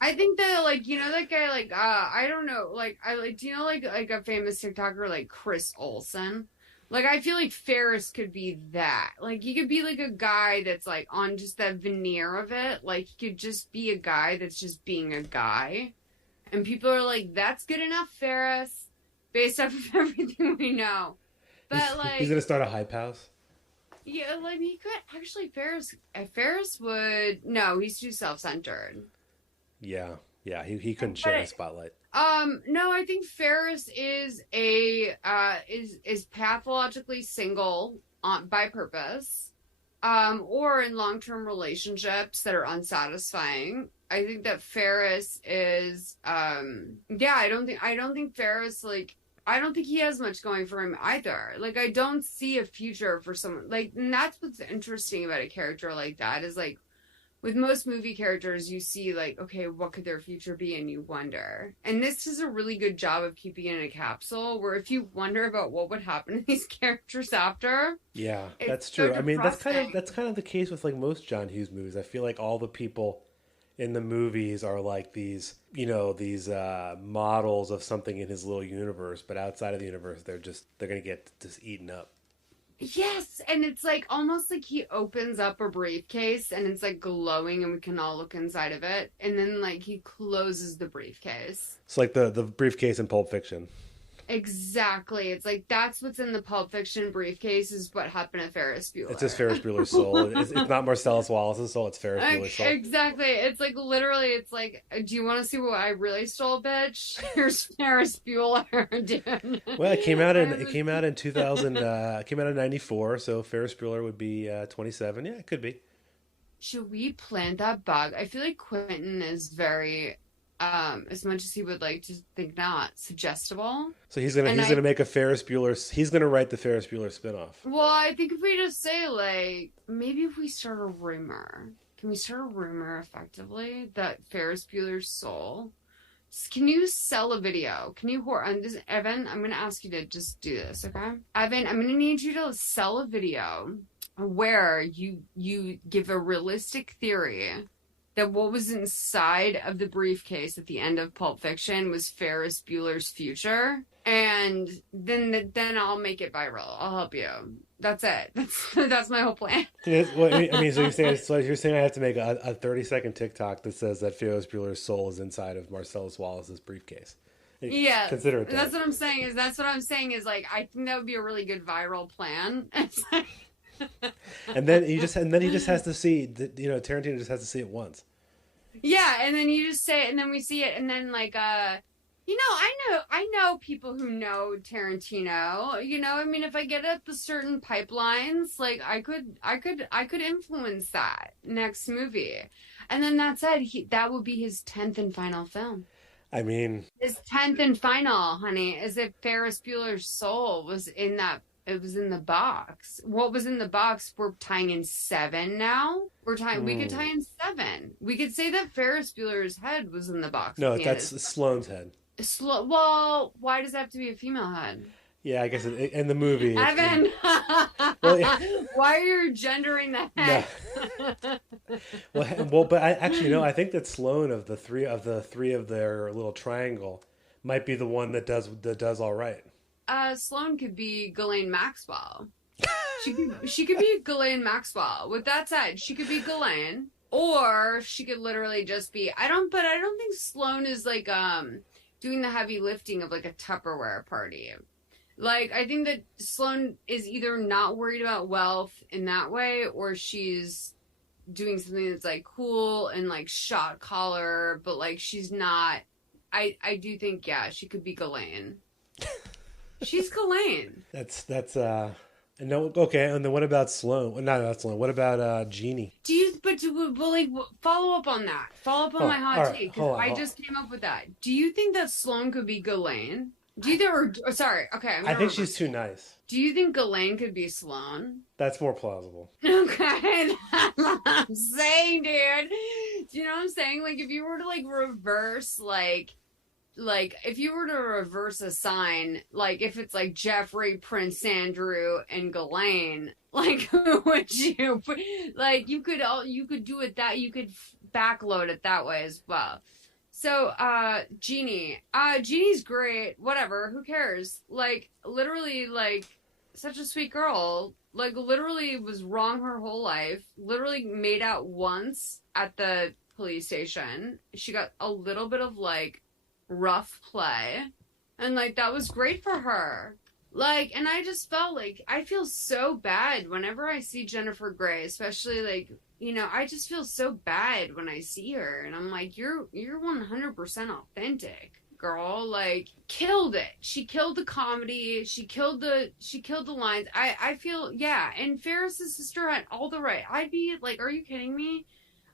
I think that, like, that guy, like, I don't know, like, do you know, like a famous TikToker, like Chris Olsen? Like, I feel like Ferris could be that. Like, he could be, like, a guy that's, like, on just that veneer of it. Like, he could just be a guy that's just being a guy. And people are like, that's good enough, Ferris, based off of everything we know. But, like, he's gonna start a hype house. Yeah, like, he could actually. Ferris would. No, he's too self-centered. Yeah, he couldn't share the spotlight. No, I think Ferris is is pathologically single by purpose, or in long-term relationships that are unsatisfying. I think that Ferris is. Yeah, I don't think Ferris, like. I don't think he has much going for him either. Like, I don't see a future for someone. Like, and that's what's interesting about a character like that is, like, with most movie characters, you see, like, okay, what could their future be? And you wonder. And this is a really good job of keeping it in a capsule, where if you wonder about what would happen to these characters after. Yeah, that's true. I mean, that's kind of the case with, like, most John Hughes movies. I feel like all the people in the movies are like these models of something in his little universe, but outside of the universe, they're going to get just eaten up. Yes, and it's like almost like he opens up a briefcase and it's like glowing and we can all look inside of it, and then, like, he closes the briefcase. It's like the briefcase in Pulp Fiction. Exactly. It's like that's what's in the Pulp Fiction briefcase is what happened to Ferris Bueller. It's just Ferris Bueller's soul. It's not Marcellus Wallace's soul. It's Ferris Bueller's soul. Exactly. It's like literally. It's like, do you want to see what I really stole, bitch? Here's Ferris Bueller, dude. Well, it came out in 2000. Came out in 94. So Ferris Bueller would be 27. Yeah, it could be. Should we plant that bug? I feel like Quentin is very as much as he would like to think not, suggestible. So he's gonna make a Ferris Bueller. He's gonna write the Ferris Bueller spinoff. Well, I think if we just say like maybe if we start a rumor, can we start a rumor effectively that Ferris Bueller's soul? Can you sell a video? Can you Evan? I'm gonna ask you to just do this, okay? Evan, I'm gonna need you to sell a video where you give a realistic theory that what was inside of the briefcase at the end of Pulp Fiction was Ferris Bueller's future, and then I'll make it viral. I'll help you. That's it. That's my whole plan. Well, I mean, so you're saying I have to make a 30-second TikTok that says that Ferris Bueller's soul is inside of Marcellus Wallace's briefcase. Yeah, consider it that. That's what I'm saying is like I think that would be a really good viral plan. and then he just has to see that, Tarantino just has to see it once. Yeah, and then you just say it, and then we see it, and then like I know people who know Tarantino. I mean, if I get up the certain pipelines, like I could influence that next movie, and then that said, that would be his 10th and final film. I mean, his 10th and final, honey, is if Ferris Bueller's soul was in that. It was in the box. What was in the box? We're tying in 7 now. We could tie in 7. We could say that Ferris Bueller's head was in the box. No, that's Sloane's head. Well, why does it have to be a female head? Yeah, I guess in the movie. Evan, why are you gendering the head? No. well, but I think that Sloane of the three of their little triangle might be the one that does all right. Sloane could be Ghislaine Maxwell. She could be Ghislaine Maxwell. With that said, she could be Ghislaine, or she could literally just be. I don't think Sloane is like doing the heavy lifting of like a Tupperware party. Like I think that Sloane is either not worried about wealth in that way, or she's doing something that's like cool and like shot collar, but like she's not. I do think she could be Ghislaine. She's Ghislaine. That's no, okay. And then what about Sloane? Not Sloane. What about Jeannie? Follow up on that. Follow up on my hot take because I just came up with that. Do you think that Sloane could be Ghislaine? Sorry. Okay. I think she's too nice. Do you think Ghislaine could be Sloane? That's more plausible. Okay, that's what I'm saying, dude. Do you know what I'm saying? Like, if you were to like reverse, like if you were to reverse a sign, like if it's like Jeffrey, Prince Andrew, and Ghislaine, like who would you put? Like you could do it that you could backload it that way as well. So Jeannie's great. Whatever, who cares? Like literally, like such a sweet girl. Like literally was wrong her whole life. Literally made out once at the police station. She got a little bit of like rough play, and like that was great for her. Like, and I just felt like I feel so bad whenever I see Jennifer Grey, especially like I just feel so bad when I see her, and I'm like, you're 100% authentic, girl. Like, killed it. She killed the comedy. She killed the lines. I feel and Ferris's sister had all the right. I'd be like, are you kidding me?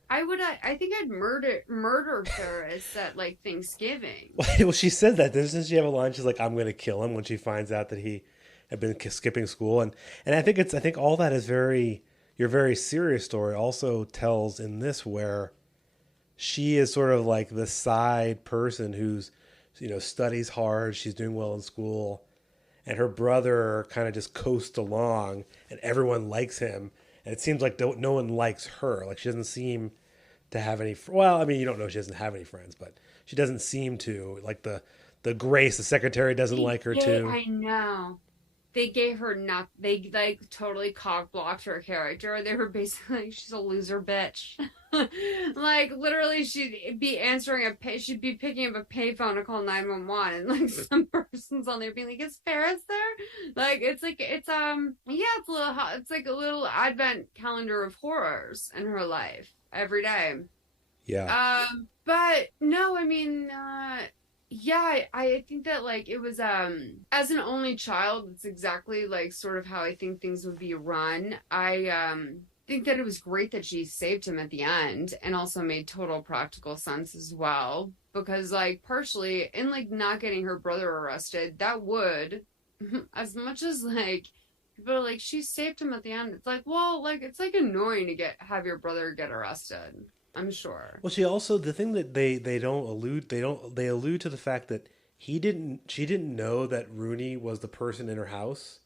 I think I'd murder Ferris at like Thanksgiving. Well, she said that. Doesn't she have a line? She's like, I'm going to kill him when she finds out that he had been skipping school. And I think all that is your very serious story also tells in this where she is sort of like the side person who's, studies hard. She's doing well in school, and her brother kind of just coasts along and everyone likes him. And it seems like no one likes her. Like she doesn't seem to have any. Well, I mean, you don't know she doesn't have any friends, but she doesn't seem to. Like the Grace, the secretary, doesn't like her too. I know. They gave her They like totally cock blocked her character. They were basically like, she's a loser bitch. Like literally, she'd be she'd be picking up a payphone to call 911, and like some person's on there being like, "Is Ferris there?" Like it's a little hot. It's like a little advent calendar of horrors in her life every day. Yeah. But no, I mean, I think that like it was as an only child, it's exactly like sort of how I think things would be run. I think that it was great that she saved him at the end, and also made total practical sense as well. because like partially in like not getting her brother arrested, that would as much as like people are like she saved him at the end. It's like, well, like it's like annoying to have your brother get arrested. I'm sure. Well, she also the thing that they allude to the fact that she didn't know that Rooney was the person in her house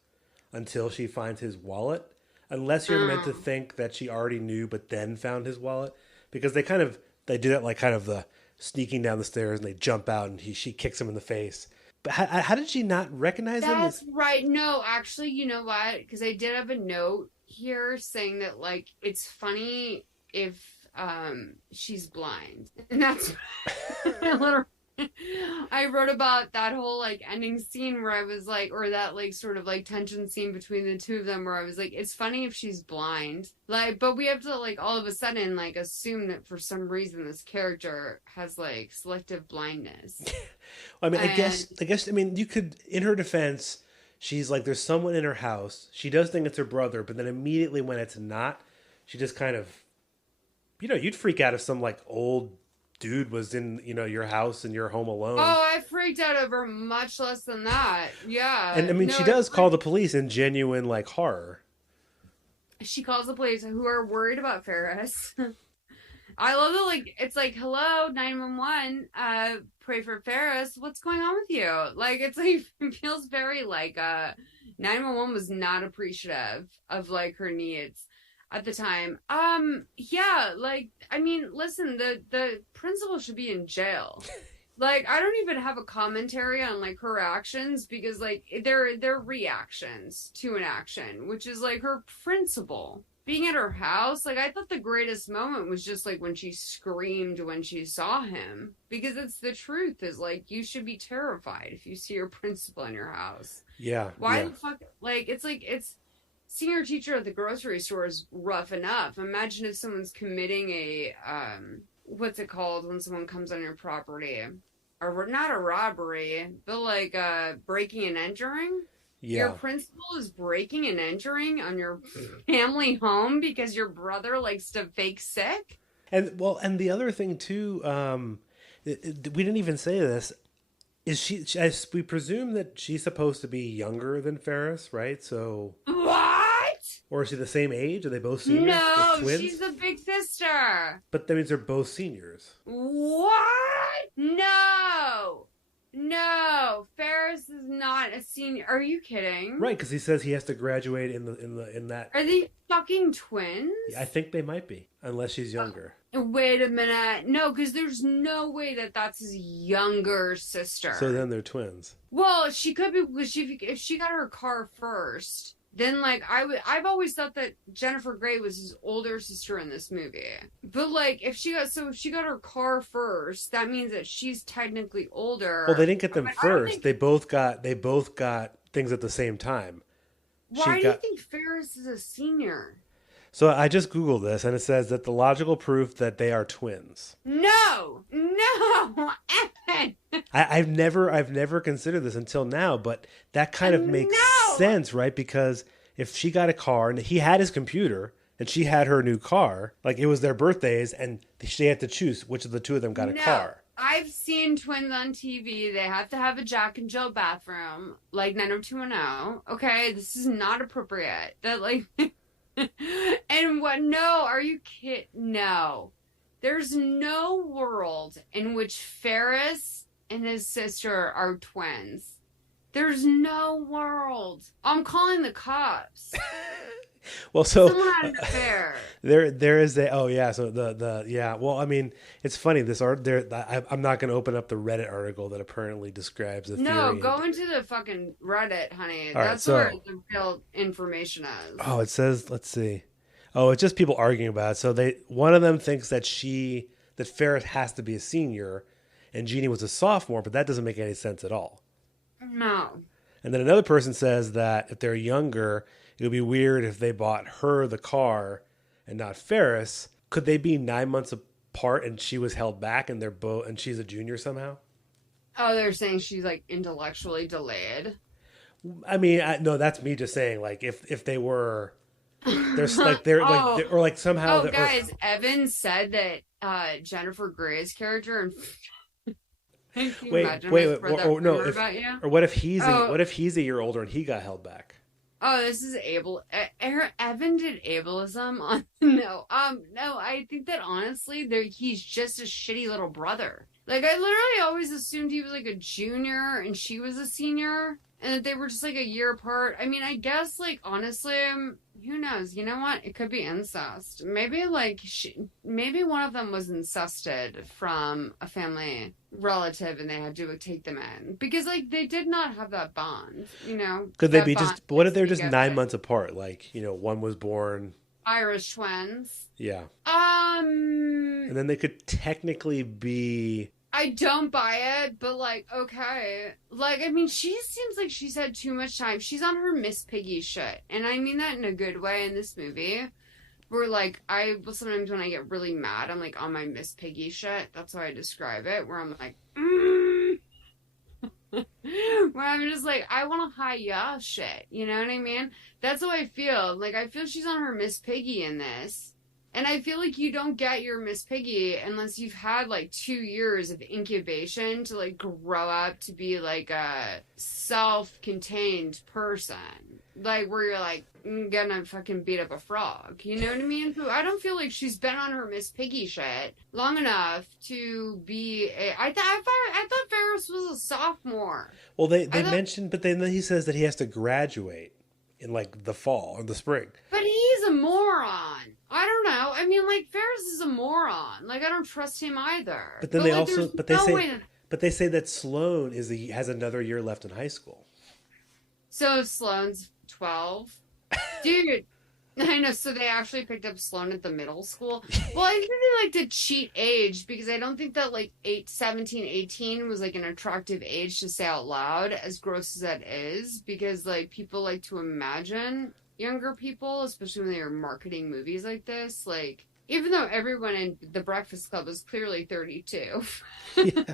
until she finds his wallet. Unless you're meant to think that she already knew, but then found his wallet, because they do that like kind of the sneaking down the stairs and they jump out and she kicks him in the face. But how did she not recognize him? That's right. No, actually, you know what? Because I did have a note here saying that like it's funny if she's blind, and that's literally. I wrote about that whole like ending scene where I was like, or that like sort of like tension scene between the two of them where I was like, it's funny if she's blind. Like, but we have to like all of a sudden like assume that for some reason this character has like selective blindness. I mean, I guess, I mean, you could, in her defense, she's like, there's someone in her house. She does think it's her brother, but then immediately when it's not, she just kind of, you'd freak out if some like old dude was in your house and you're home alone. Oh, I freaked out over much less than that. Yeah. And I mean, she does call the police in genuine like horror. She calls the police who are worried about Ferris. I love that, like, it's like, hello, 911, pray for Ferris. What's going on with you? Like, it's like, it feels very like 911 was not appreciative of like her needs at the time. Yeah, like, I mean, listen, the principal should be in jail. Like, I don't even have a commentary on like her actions because like they're reactions to an action, which is like her principal being at her house. Like, I thought the greatest moment was just like when she screamed when she saw him, because it's the truth is like you should be terrified if you see your principal in your house. Yeah. Why the fuck? Like, it's senior teacher at the grocery store is rough enough. Imagine if someone's committing a what's it called when someone comes on your property, or not a robbery, but like breaking and entering. Yeah. Your principal is breaking and entering on your family home because your brother likes to fake sick. And the other thing too, we didn't even say this. Is we presume that she's supposed to be younger than Ferris, right? So what? Or is she the same age? Are they both seniors? No, she's the big sister. But that means they're both seniors. What? No, Ferris is not a senior. Are you kidding? Right, because he says he has to graduate in that. Are they fucking twins? I think they might be, unless she's younger. Wait a minute. No, because there's no way that that's his younger sister. So then they're twins. Well, she could be, because if she got her car first, then like I've always thought that Jennifer Grey was his older sister in this movie. But like if she got her car first, that means that she's technically older. Well, they didn't get them first. They both got things at the same time. Why do you think Ferris is a senior? So I just Googled this, and it says that the logical proof that they are twins. No, Evan. I've never considered this until now, but that kind of makes sense, right? Because if she got a car and he had his computer and she had her new car, like it was their birthdays, and she had to choose which of the two of them got a car. I've seen twins on TV. They have to have a Jack and Jill bathroom, like 90210. Okay, this is not appropriate. That like. And what? No, are you kidding? No. There's no world in which Ferris and his sister are twins. There's no world. I'm calling the cops. Well, so someone had an affair. There is a so the yeah. Well, I mean, it's funny. This art there. I'm not going to open up the Reddit article that apparently describes the theory. No, go into the fucking Reddit, honey. That's where the real information is. Oh, it says. Let's see. Oh, it's just people arguing about it. So one of them thinks that Ferris has to be a senior, and Jeannie was a sophomore, but that doesn't make any sense at all. No. And then another person says that if they're younger, it would be weird if they bought her the car and not Ferris. Could they be 9 months apart and she was held back and she's a junior somehow? Oh, they're saying she's like intellectually delayed. I mean, no, that's me just saying like if they were, there's like they're like or like somehow. Oh, guys, Evan said that Jennifer Grey's character Can you Wait, imagine wait, if I wait, spread that or no, rumor if, about you? or what if he's Oh. what if he's a year older and he got held back? Oh, this is Evan did ableism on no, I think that honestly he's just a shitty little brother. Like I literally always assumed he was like a junior and she was a senior and that they were just like a year apart. I mean, I guess like honestly, who knows? You know what? It could be incest. Maybe like maybe one of them was incested from a family relative and they had to take them in because like they did not have that bond, you know. Could they That be bond just? What if makes they're me just get 9 months apart? Like one was born. Irish twins. Yeah, Um, and then they could technically be. I don't buy it, but like, okay. Like, I mean, she seems like she's had too much time. She's on her Miss Piggy shit. And I mean that in a good way in this movie. Where, like, sometimes when I get really mad, I'm like on my Miss Piggy shit. That's how I describe it. Where I'm like, where I'm just like, I want to high ya shit. You know what I mean? That's how I feel. Like, I feel she's on her Miss Piggy in this. And I feel like you don't get your Miss Piggy unless you've had like 2 years of incubation to like grow up to be like a self-contained person. Like where you're like gonna fucking beat up a frog. You know what I mean? So I don't feel like she's been on her Miss Piggy shit long enough to be I thought Ferris was a sophomore. Well, they mentioned, but then he says that he has to graduate in like the fall or the spring. But he's a moron. I don't know. I mean, like Ferris is a moron. Like I don't trust him either. But then they like, also, way they say that Sloane has another year left in high school. So Sloane's 12, dude. I know. So they actually picked up Sloane at the middle school. Well, I think they like to cheat age because I don't think that like 17, 18 was like an attractive age to say out loud, as gross as that is, because like people like to imagine younger people, especially when they are marketing movies like this. Like, even though everyone in The Breakfast Club is clearly 32. Yeah.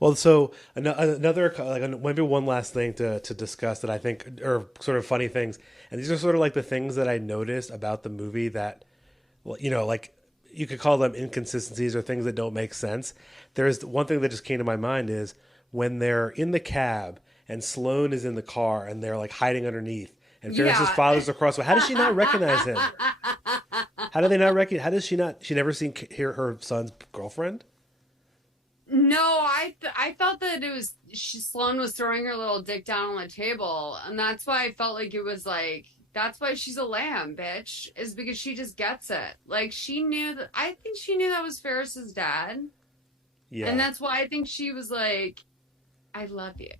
Well, so another like maybe one last thing to discuss that I think are sort of funny things, and these are sort of like the things that I noticed about the movie that, well, like you could call them inconsistencies or things that don't make sense. There's one thing that just came to my mind is when they're in the cab and Sloane is in the car and they're like hiding underneath. And Ferris's father's across. So how does she not recognize him? How do they not recognize? How does she not? She never seen her son's girlfriend. No, I felt that it was Sloane was throwing her little dick down on the table, and that's why I felt like it was like that's why she's a lamb, bitch. Is because she just gets it. Like she knew that. I think she knew that was Ferris's dad. Yeah, and that's why I think she was like, I love you,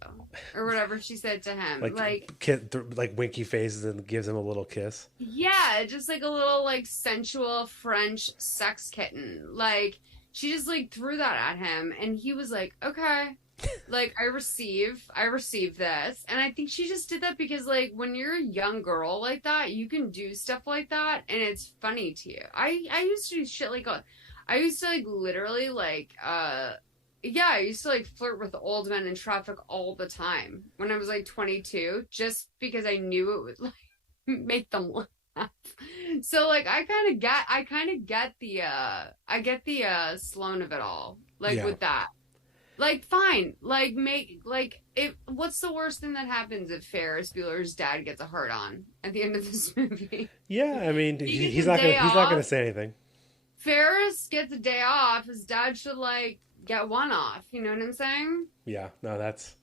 or whatever she said to him. Like winky faces and gives him a little kiss. Yeah, just like a little like sensual French sex kitten. Like she just like threw that at him, and he was like, okay, like I receive this. And I think she just did that because like when you're a young girl like that, you can do stuff like that, and it's funny to you. I used to do shit like I used to like literally like yeah, I used to like flirt with old men in traffic all the time when I was like 22, just because I knew it would like make them laugh. So like I kind of get the Sloane of it all, like with that. Like fine, like what's the worst thing that happens if Ferris Bueller's dad gets a hard on at the end of this movie? Yeah, I mean he's not gonna say anything. Ferris gets a day off. His dad should like get one off. You know what I'm saying? Yeah. No, that's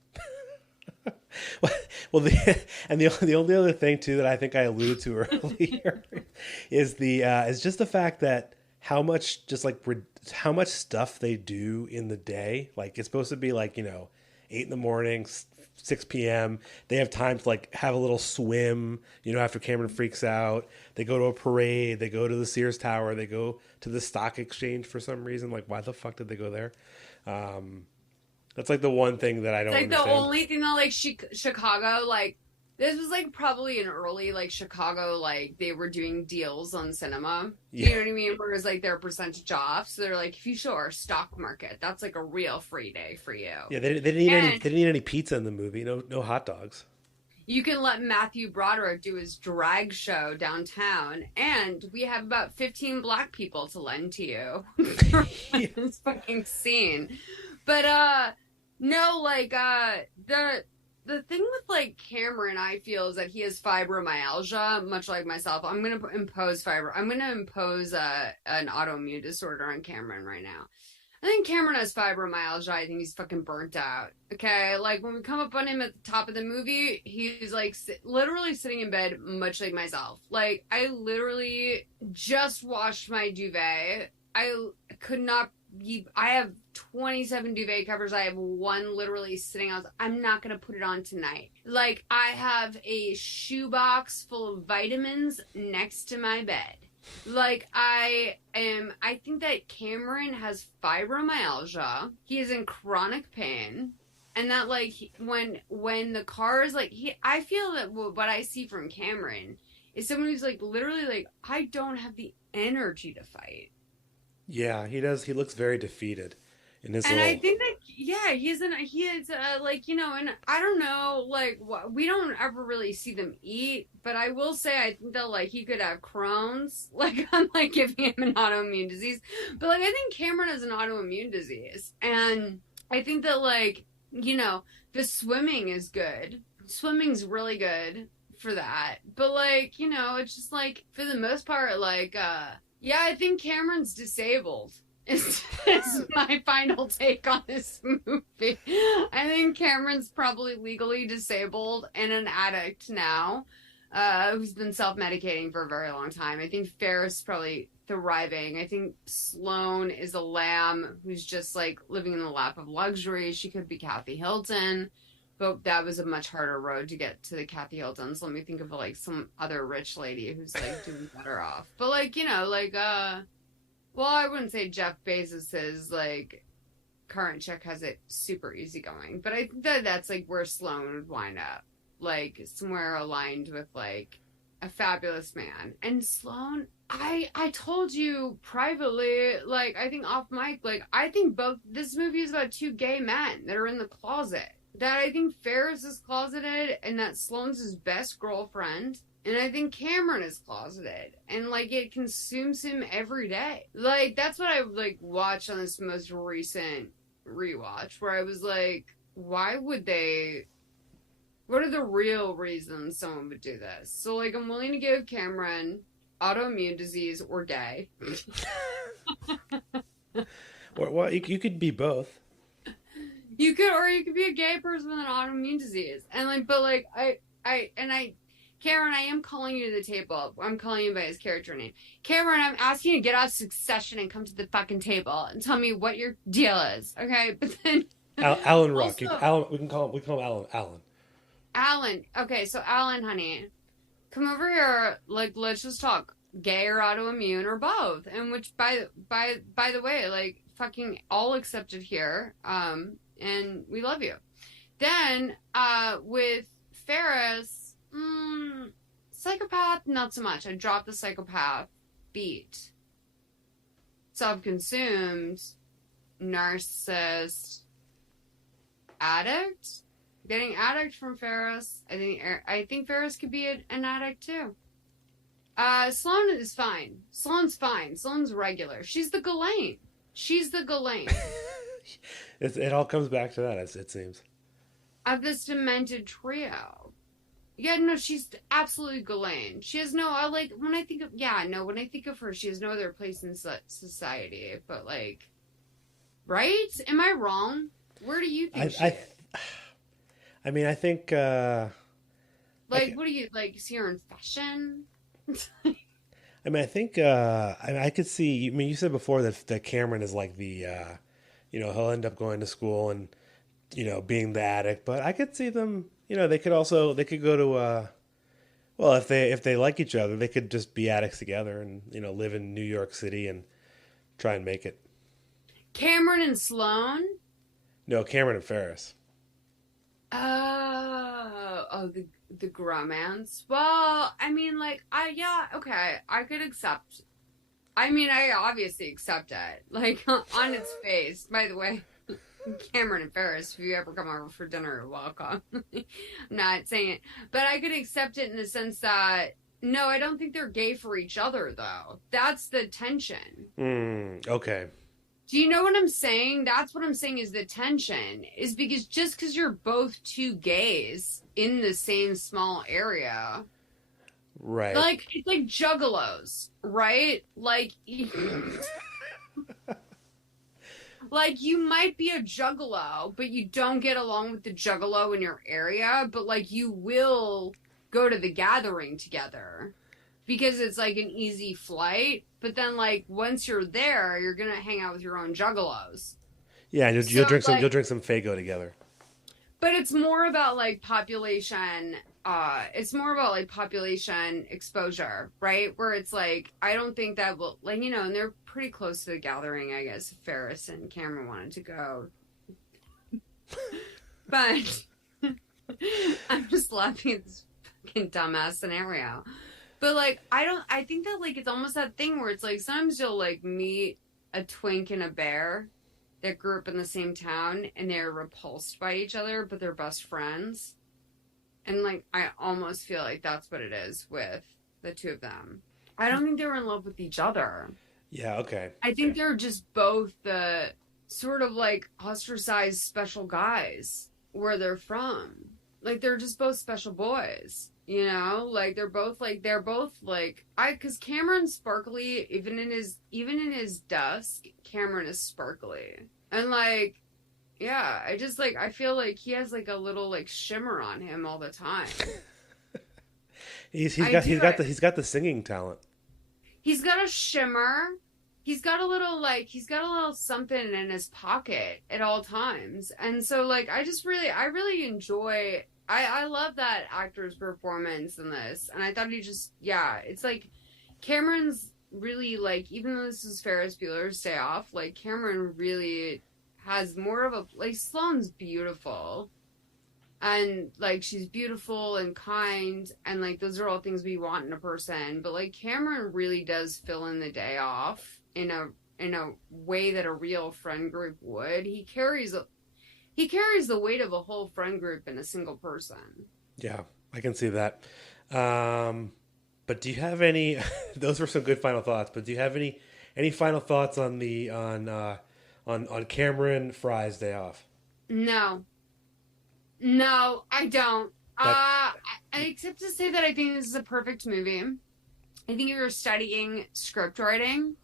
well. The only other thing too that I think I alluded to earlier is just the fact that how much stuff they do in the day. Like it's supposed to be like 8 in the morning, 6 p.m. They have time to like have a little swim, after Cameron freaks out. They go to a parade. They go to the Sears Tower. They go to the stock exchange for some reason. Like, why the fuck did they go there? That's like the one thing that I don't understand. The only thing that like Chicago, like this was like probably an early like Chicago, like they were doing deals on cinema. Yeah. You know what I mean? Whereas like they're percentage off. So they're like, if you show our stock market, that's like a real free day for you. Yeah, they didn't eat any pizza in the movie. No hot dogs. You can let Matthew Broderick do his drag show downtown, and we have about 15 black people to lend to you for this fucking scene. But No, like the thing with like Cameron, I feel is that he has fibromyalgia, much like myself. I'm gonna impose an autoimmune disorder on Cameron right now. I think Cameron has fibromyalgia. I think he's fucking burnt out. Okay, like when we come up on him at the top of the movie, he's like literally sitting in bed, much like myself. Like I literally just washed my duvet. I could not. I have 27 duvet covers. I have one literally sitting out. I'm not gonna put it on tonight. Like I have a shoebox full of vitamins next to my bed. Like I think that Cameron has fibromyalgia. He is in chronic pain. And that like when the car is like I feel that what I see from Cameron is someone who's like literally like I don't have the energy to fight. Yeah, he does. He looks very defeated in his And I little. think that yeah, he is like and I don't know like we don't ever really see them eat, but I will say I think that like he could have Crohn's, like I'm like giving him an autoimmune disease, but like I think Cameron has an autoimmune disease, and I think that like the swimming is good. Swimming's really good for that, but like it's just like for the most part like yeah, I think Cameron's disabled. Is my final take on this movie. I think Cameron's probably legally disabled and an addict now, who's been self-medicating for a very long time. I think Ferris is probably thriving. I think Sloane is a lamb who's just like living in the lap of luxury. She could be Kathy Hilton, but that was a much harder road to get to the Kathy Hiltons. Let me think of like some other rich lady who's like doing better off. But like well, I wouldn't say Jeff Bezos's like current chick has it super easy going, but I think that that's like where Sloane would wind up, like somewhere aligned with like a fabulous man. And Sloane, I told you privately, like I think off mic, like I think both this movie is about two gay men that are in the closet. That I think Ferris is closeted, and that Sloane's his best girlfriend. And I think Cameron is closeted, and like it consumes him every day. Like that's what I like watched on this most recent rewatch, where I was like, why would they? What are the real reasons someone would do this? So like, I'm willing to give Cameron autoimmune disease or gay. Well, you could be both. You could be a gay person with an autoimmune disease, and like, but like Cameron, I am calling you to the table. I'm calling you by his character name. Cameron, I'm asking you to get off Succession and come to the fucking table and tell me what your deal is, okay? But then Alan Ruck. also, Alan. We can call him Alan. Alan. Okay, so Alan, honey, come over here. Like, let's just talk. Gay or autoimmune or both. And which, by the way, like, fucking all accepted here. And we love you. Then, with Ferris. Psychopath, not so much. I dropped the psychopath beat. Self-consumed, narcissist, addict. Getting addict from Ferris. I think Ferris could be an addict too. Sloane is fine. Sloane's fine. Sloane's regular. She's the Ghislaine. It all comes back to that, as it seems. Of this demented trio. Yeah, no, she's absolutely Ghislaine. She has no, when I think of her, she has no other place in society, but like, right? Am I wrong? Where do you think she is? I mean, I think, what do you, like, see her in fashion? I mean, I think, I could see, I mean, you said before that Cameron is like the, he'll end up going to school and, being the addict, but I could see them, they could go to, well, if they like each other, they could just be addicts together and, live in New York City and try and make it. Cameron and Sloane? No, Cameron and Ferris. Oh, the gromance. Well, I mean, like, okay, I could accept. I mean, I obviously accept it, like, on its face. By the way, Cameron and Ferris, if you ever come over for dinner, you're welcome. I'm not saying it, but I could accept it in the sense that no, I don't think they're gay for each other, though. That's the tension. Okay. Do you know what I'm saying? That's what I'm saying is the tension. Is because just because you're both two gays in the same small area, Right. like, it's like juggalos, right? Like, like you might be a juggalo, but you don't get along with the juggalo in your area, but like you will go to the gathering together because it's like an easy flight. But then like once you're there, you're gonna hang out with your own juggalos. Yeah, and So like, you'll drink some Fago together. but it's more about like population. It's more about like population exposure, right? Where it's like I don't think that will like and they're pretty close to the gathering, I guess. If Ferris and Cameron wanted to go, but I'm just laughing at this fucking dumbass scenario. But like I think that like it's almost that thing where it's like sometimes you'll like meet a twink and a bear that grew up in the same town and they're repulsed by each other, but they're best friends. And like I almost feel like that's what it is with the two of them. I don't think they were in love with each other. Yeah, okay. I think they're just both the sort of like ostracized special guys where they're from. Like they're just both special boys. Like they're both like because Cameron's sparkly even in his dusk. Cameron is sparkly, and like, yeah, I feel like he has like a little like shimmer on him all the time. He's got the singing talent. He's got a shimmer. He's got a little something in his pocket at all times, and so like I really enjoy. I love that actor's performance in this, and I thought it's like Cameron's really like, even though this is Ferris Bueller's Day Off, like Cameron really has more of a like Sloane's beautiful, and like she's beautiful and kind, and like those are all things we want in a person, but like Cameron really does fill in the day off in a way that a real friend group would. He carries the weight of a whole friend group in a single person. Yeah, I can see that. But do you have any? Those were some good final thoughts. But do you have any final thoughts on on Cameron Fry's Day Off? No, I don't. Except to say that I think this is a perfect movie. I think if you're studying script writing,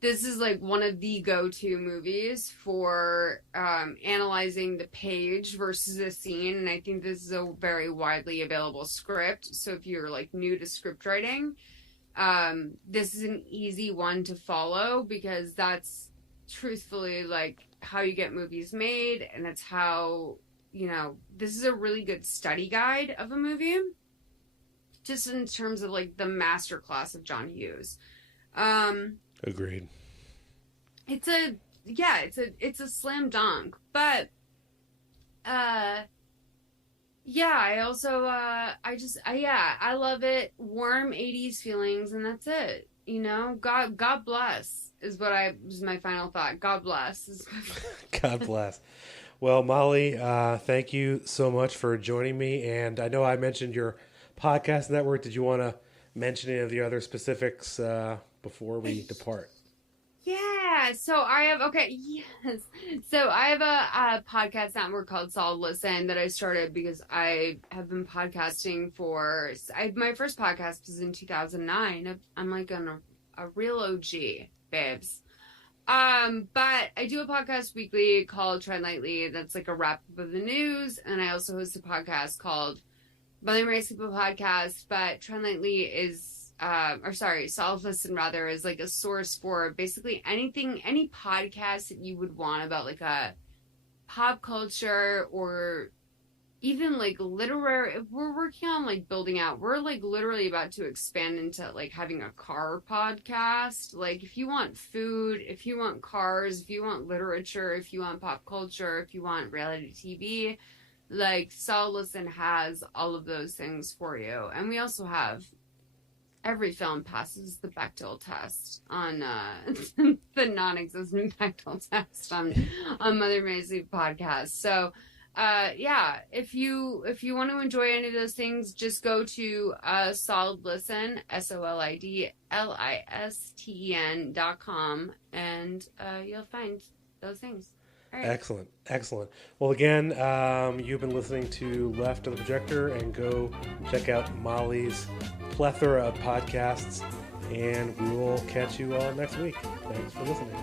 this is like one of the go-to movies for analyzing the page versus a scene. And I think this is a very widely available script. So if you're like new to script writing, this is an easy one to follow because that's truthfully like how you get movies made. And it's how, this is a really good study guide of a movie. Just in terms of like the masterclass of John Hughes. Agreed. It's a slam dunk, but I also I love it. Warm 80s feelings, and that's it. God bless is my final thought. God bless. God bless. Well, Molly, thank you so much for joining me. And I know I mentioned your podcast network. Did you want to mention any of the other specifics before we depart? Yeah, so I have a podcast network called Solid Listen that I started because I have been podcasting my first podcast was in 2009. I'm like a real OG, babes. But I do a podcast weekly called Trend Lightly. That's like a wrap up of the news. And I also host a podcast called Molly Ringwald Podcast, but Trend Lightly is Solid Listen rather is like a source for basically any podcast that you would want about like a pop culture or even like literary. We're working on like building out. We're like literally about to expand into like having a car podcast. Like if you want food, if you want cars, if you want literature, if you want pop culture, if you want reality TV, like Solid Listen has all of those things for you. And we also have every film passes the Bechdel test on the non-existent Bechdel test on Mother Maisie podcast. So yeah, if you want to enjoy any of those things, just go to Solid Listen, SOLIDLISTEN.com, and you'll find those things. All right. Excellent, excellent. Well, again, you've been listening to Left of the Projector, and go check out Molly's plethora of podcasts, and we will catch you all next week. Thanks for listening.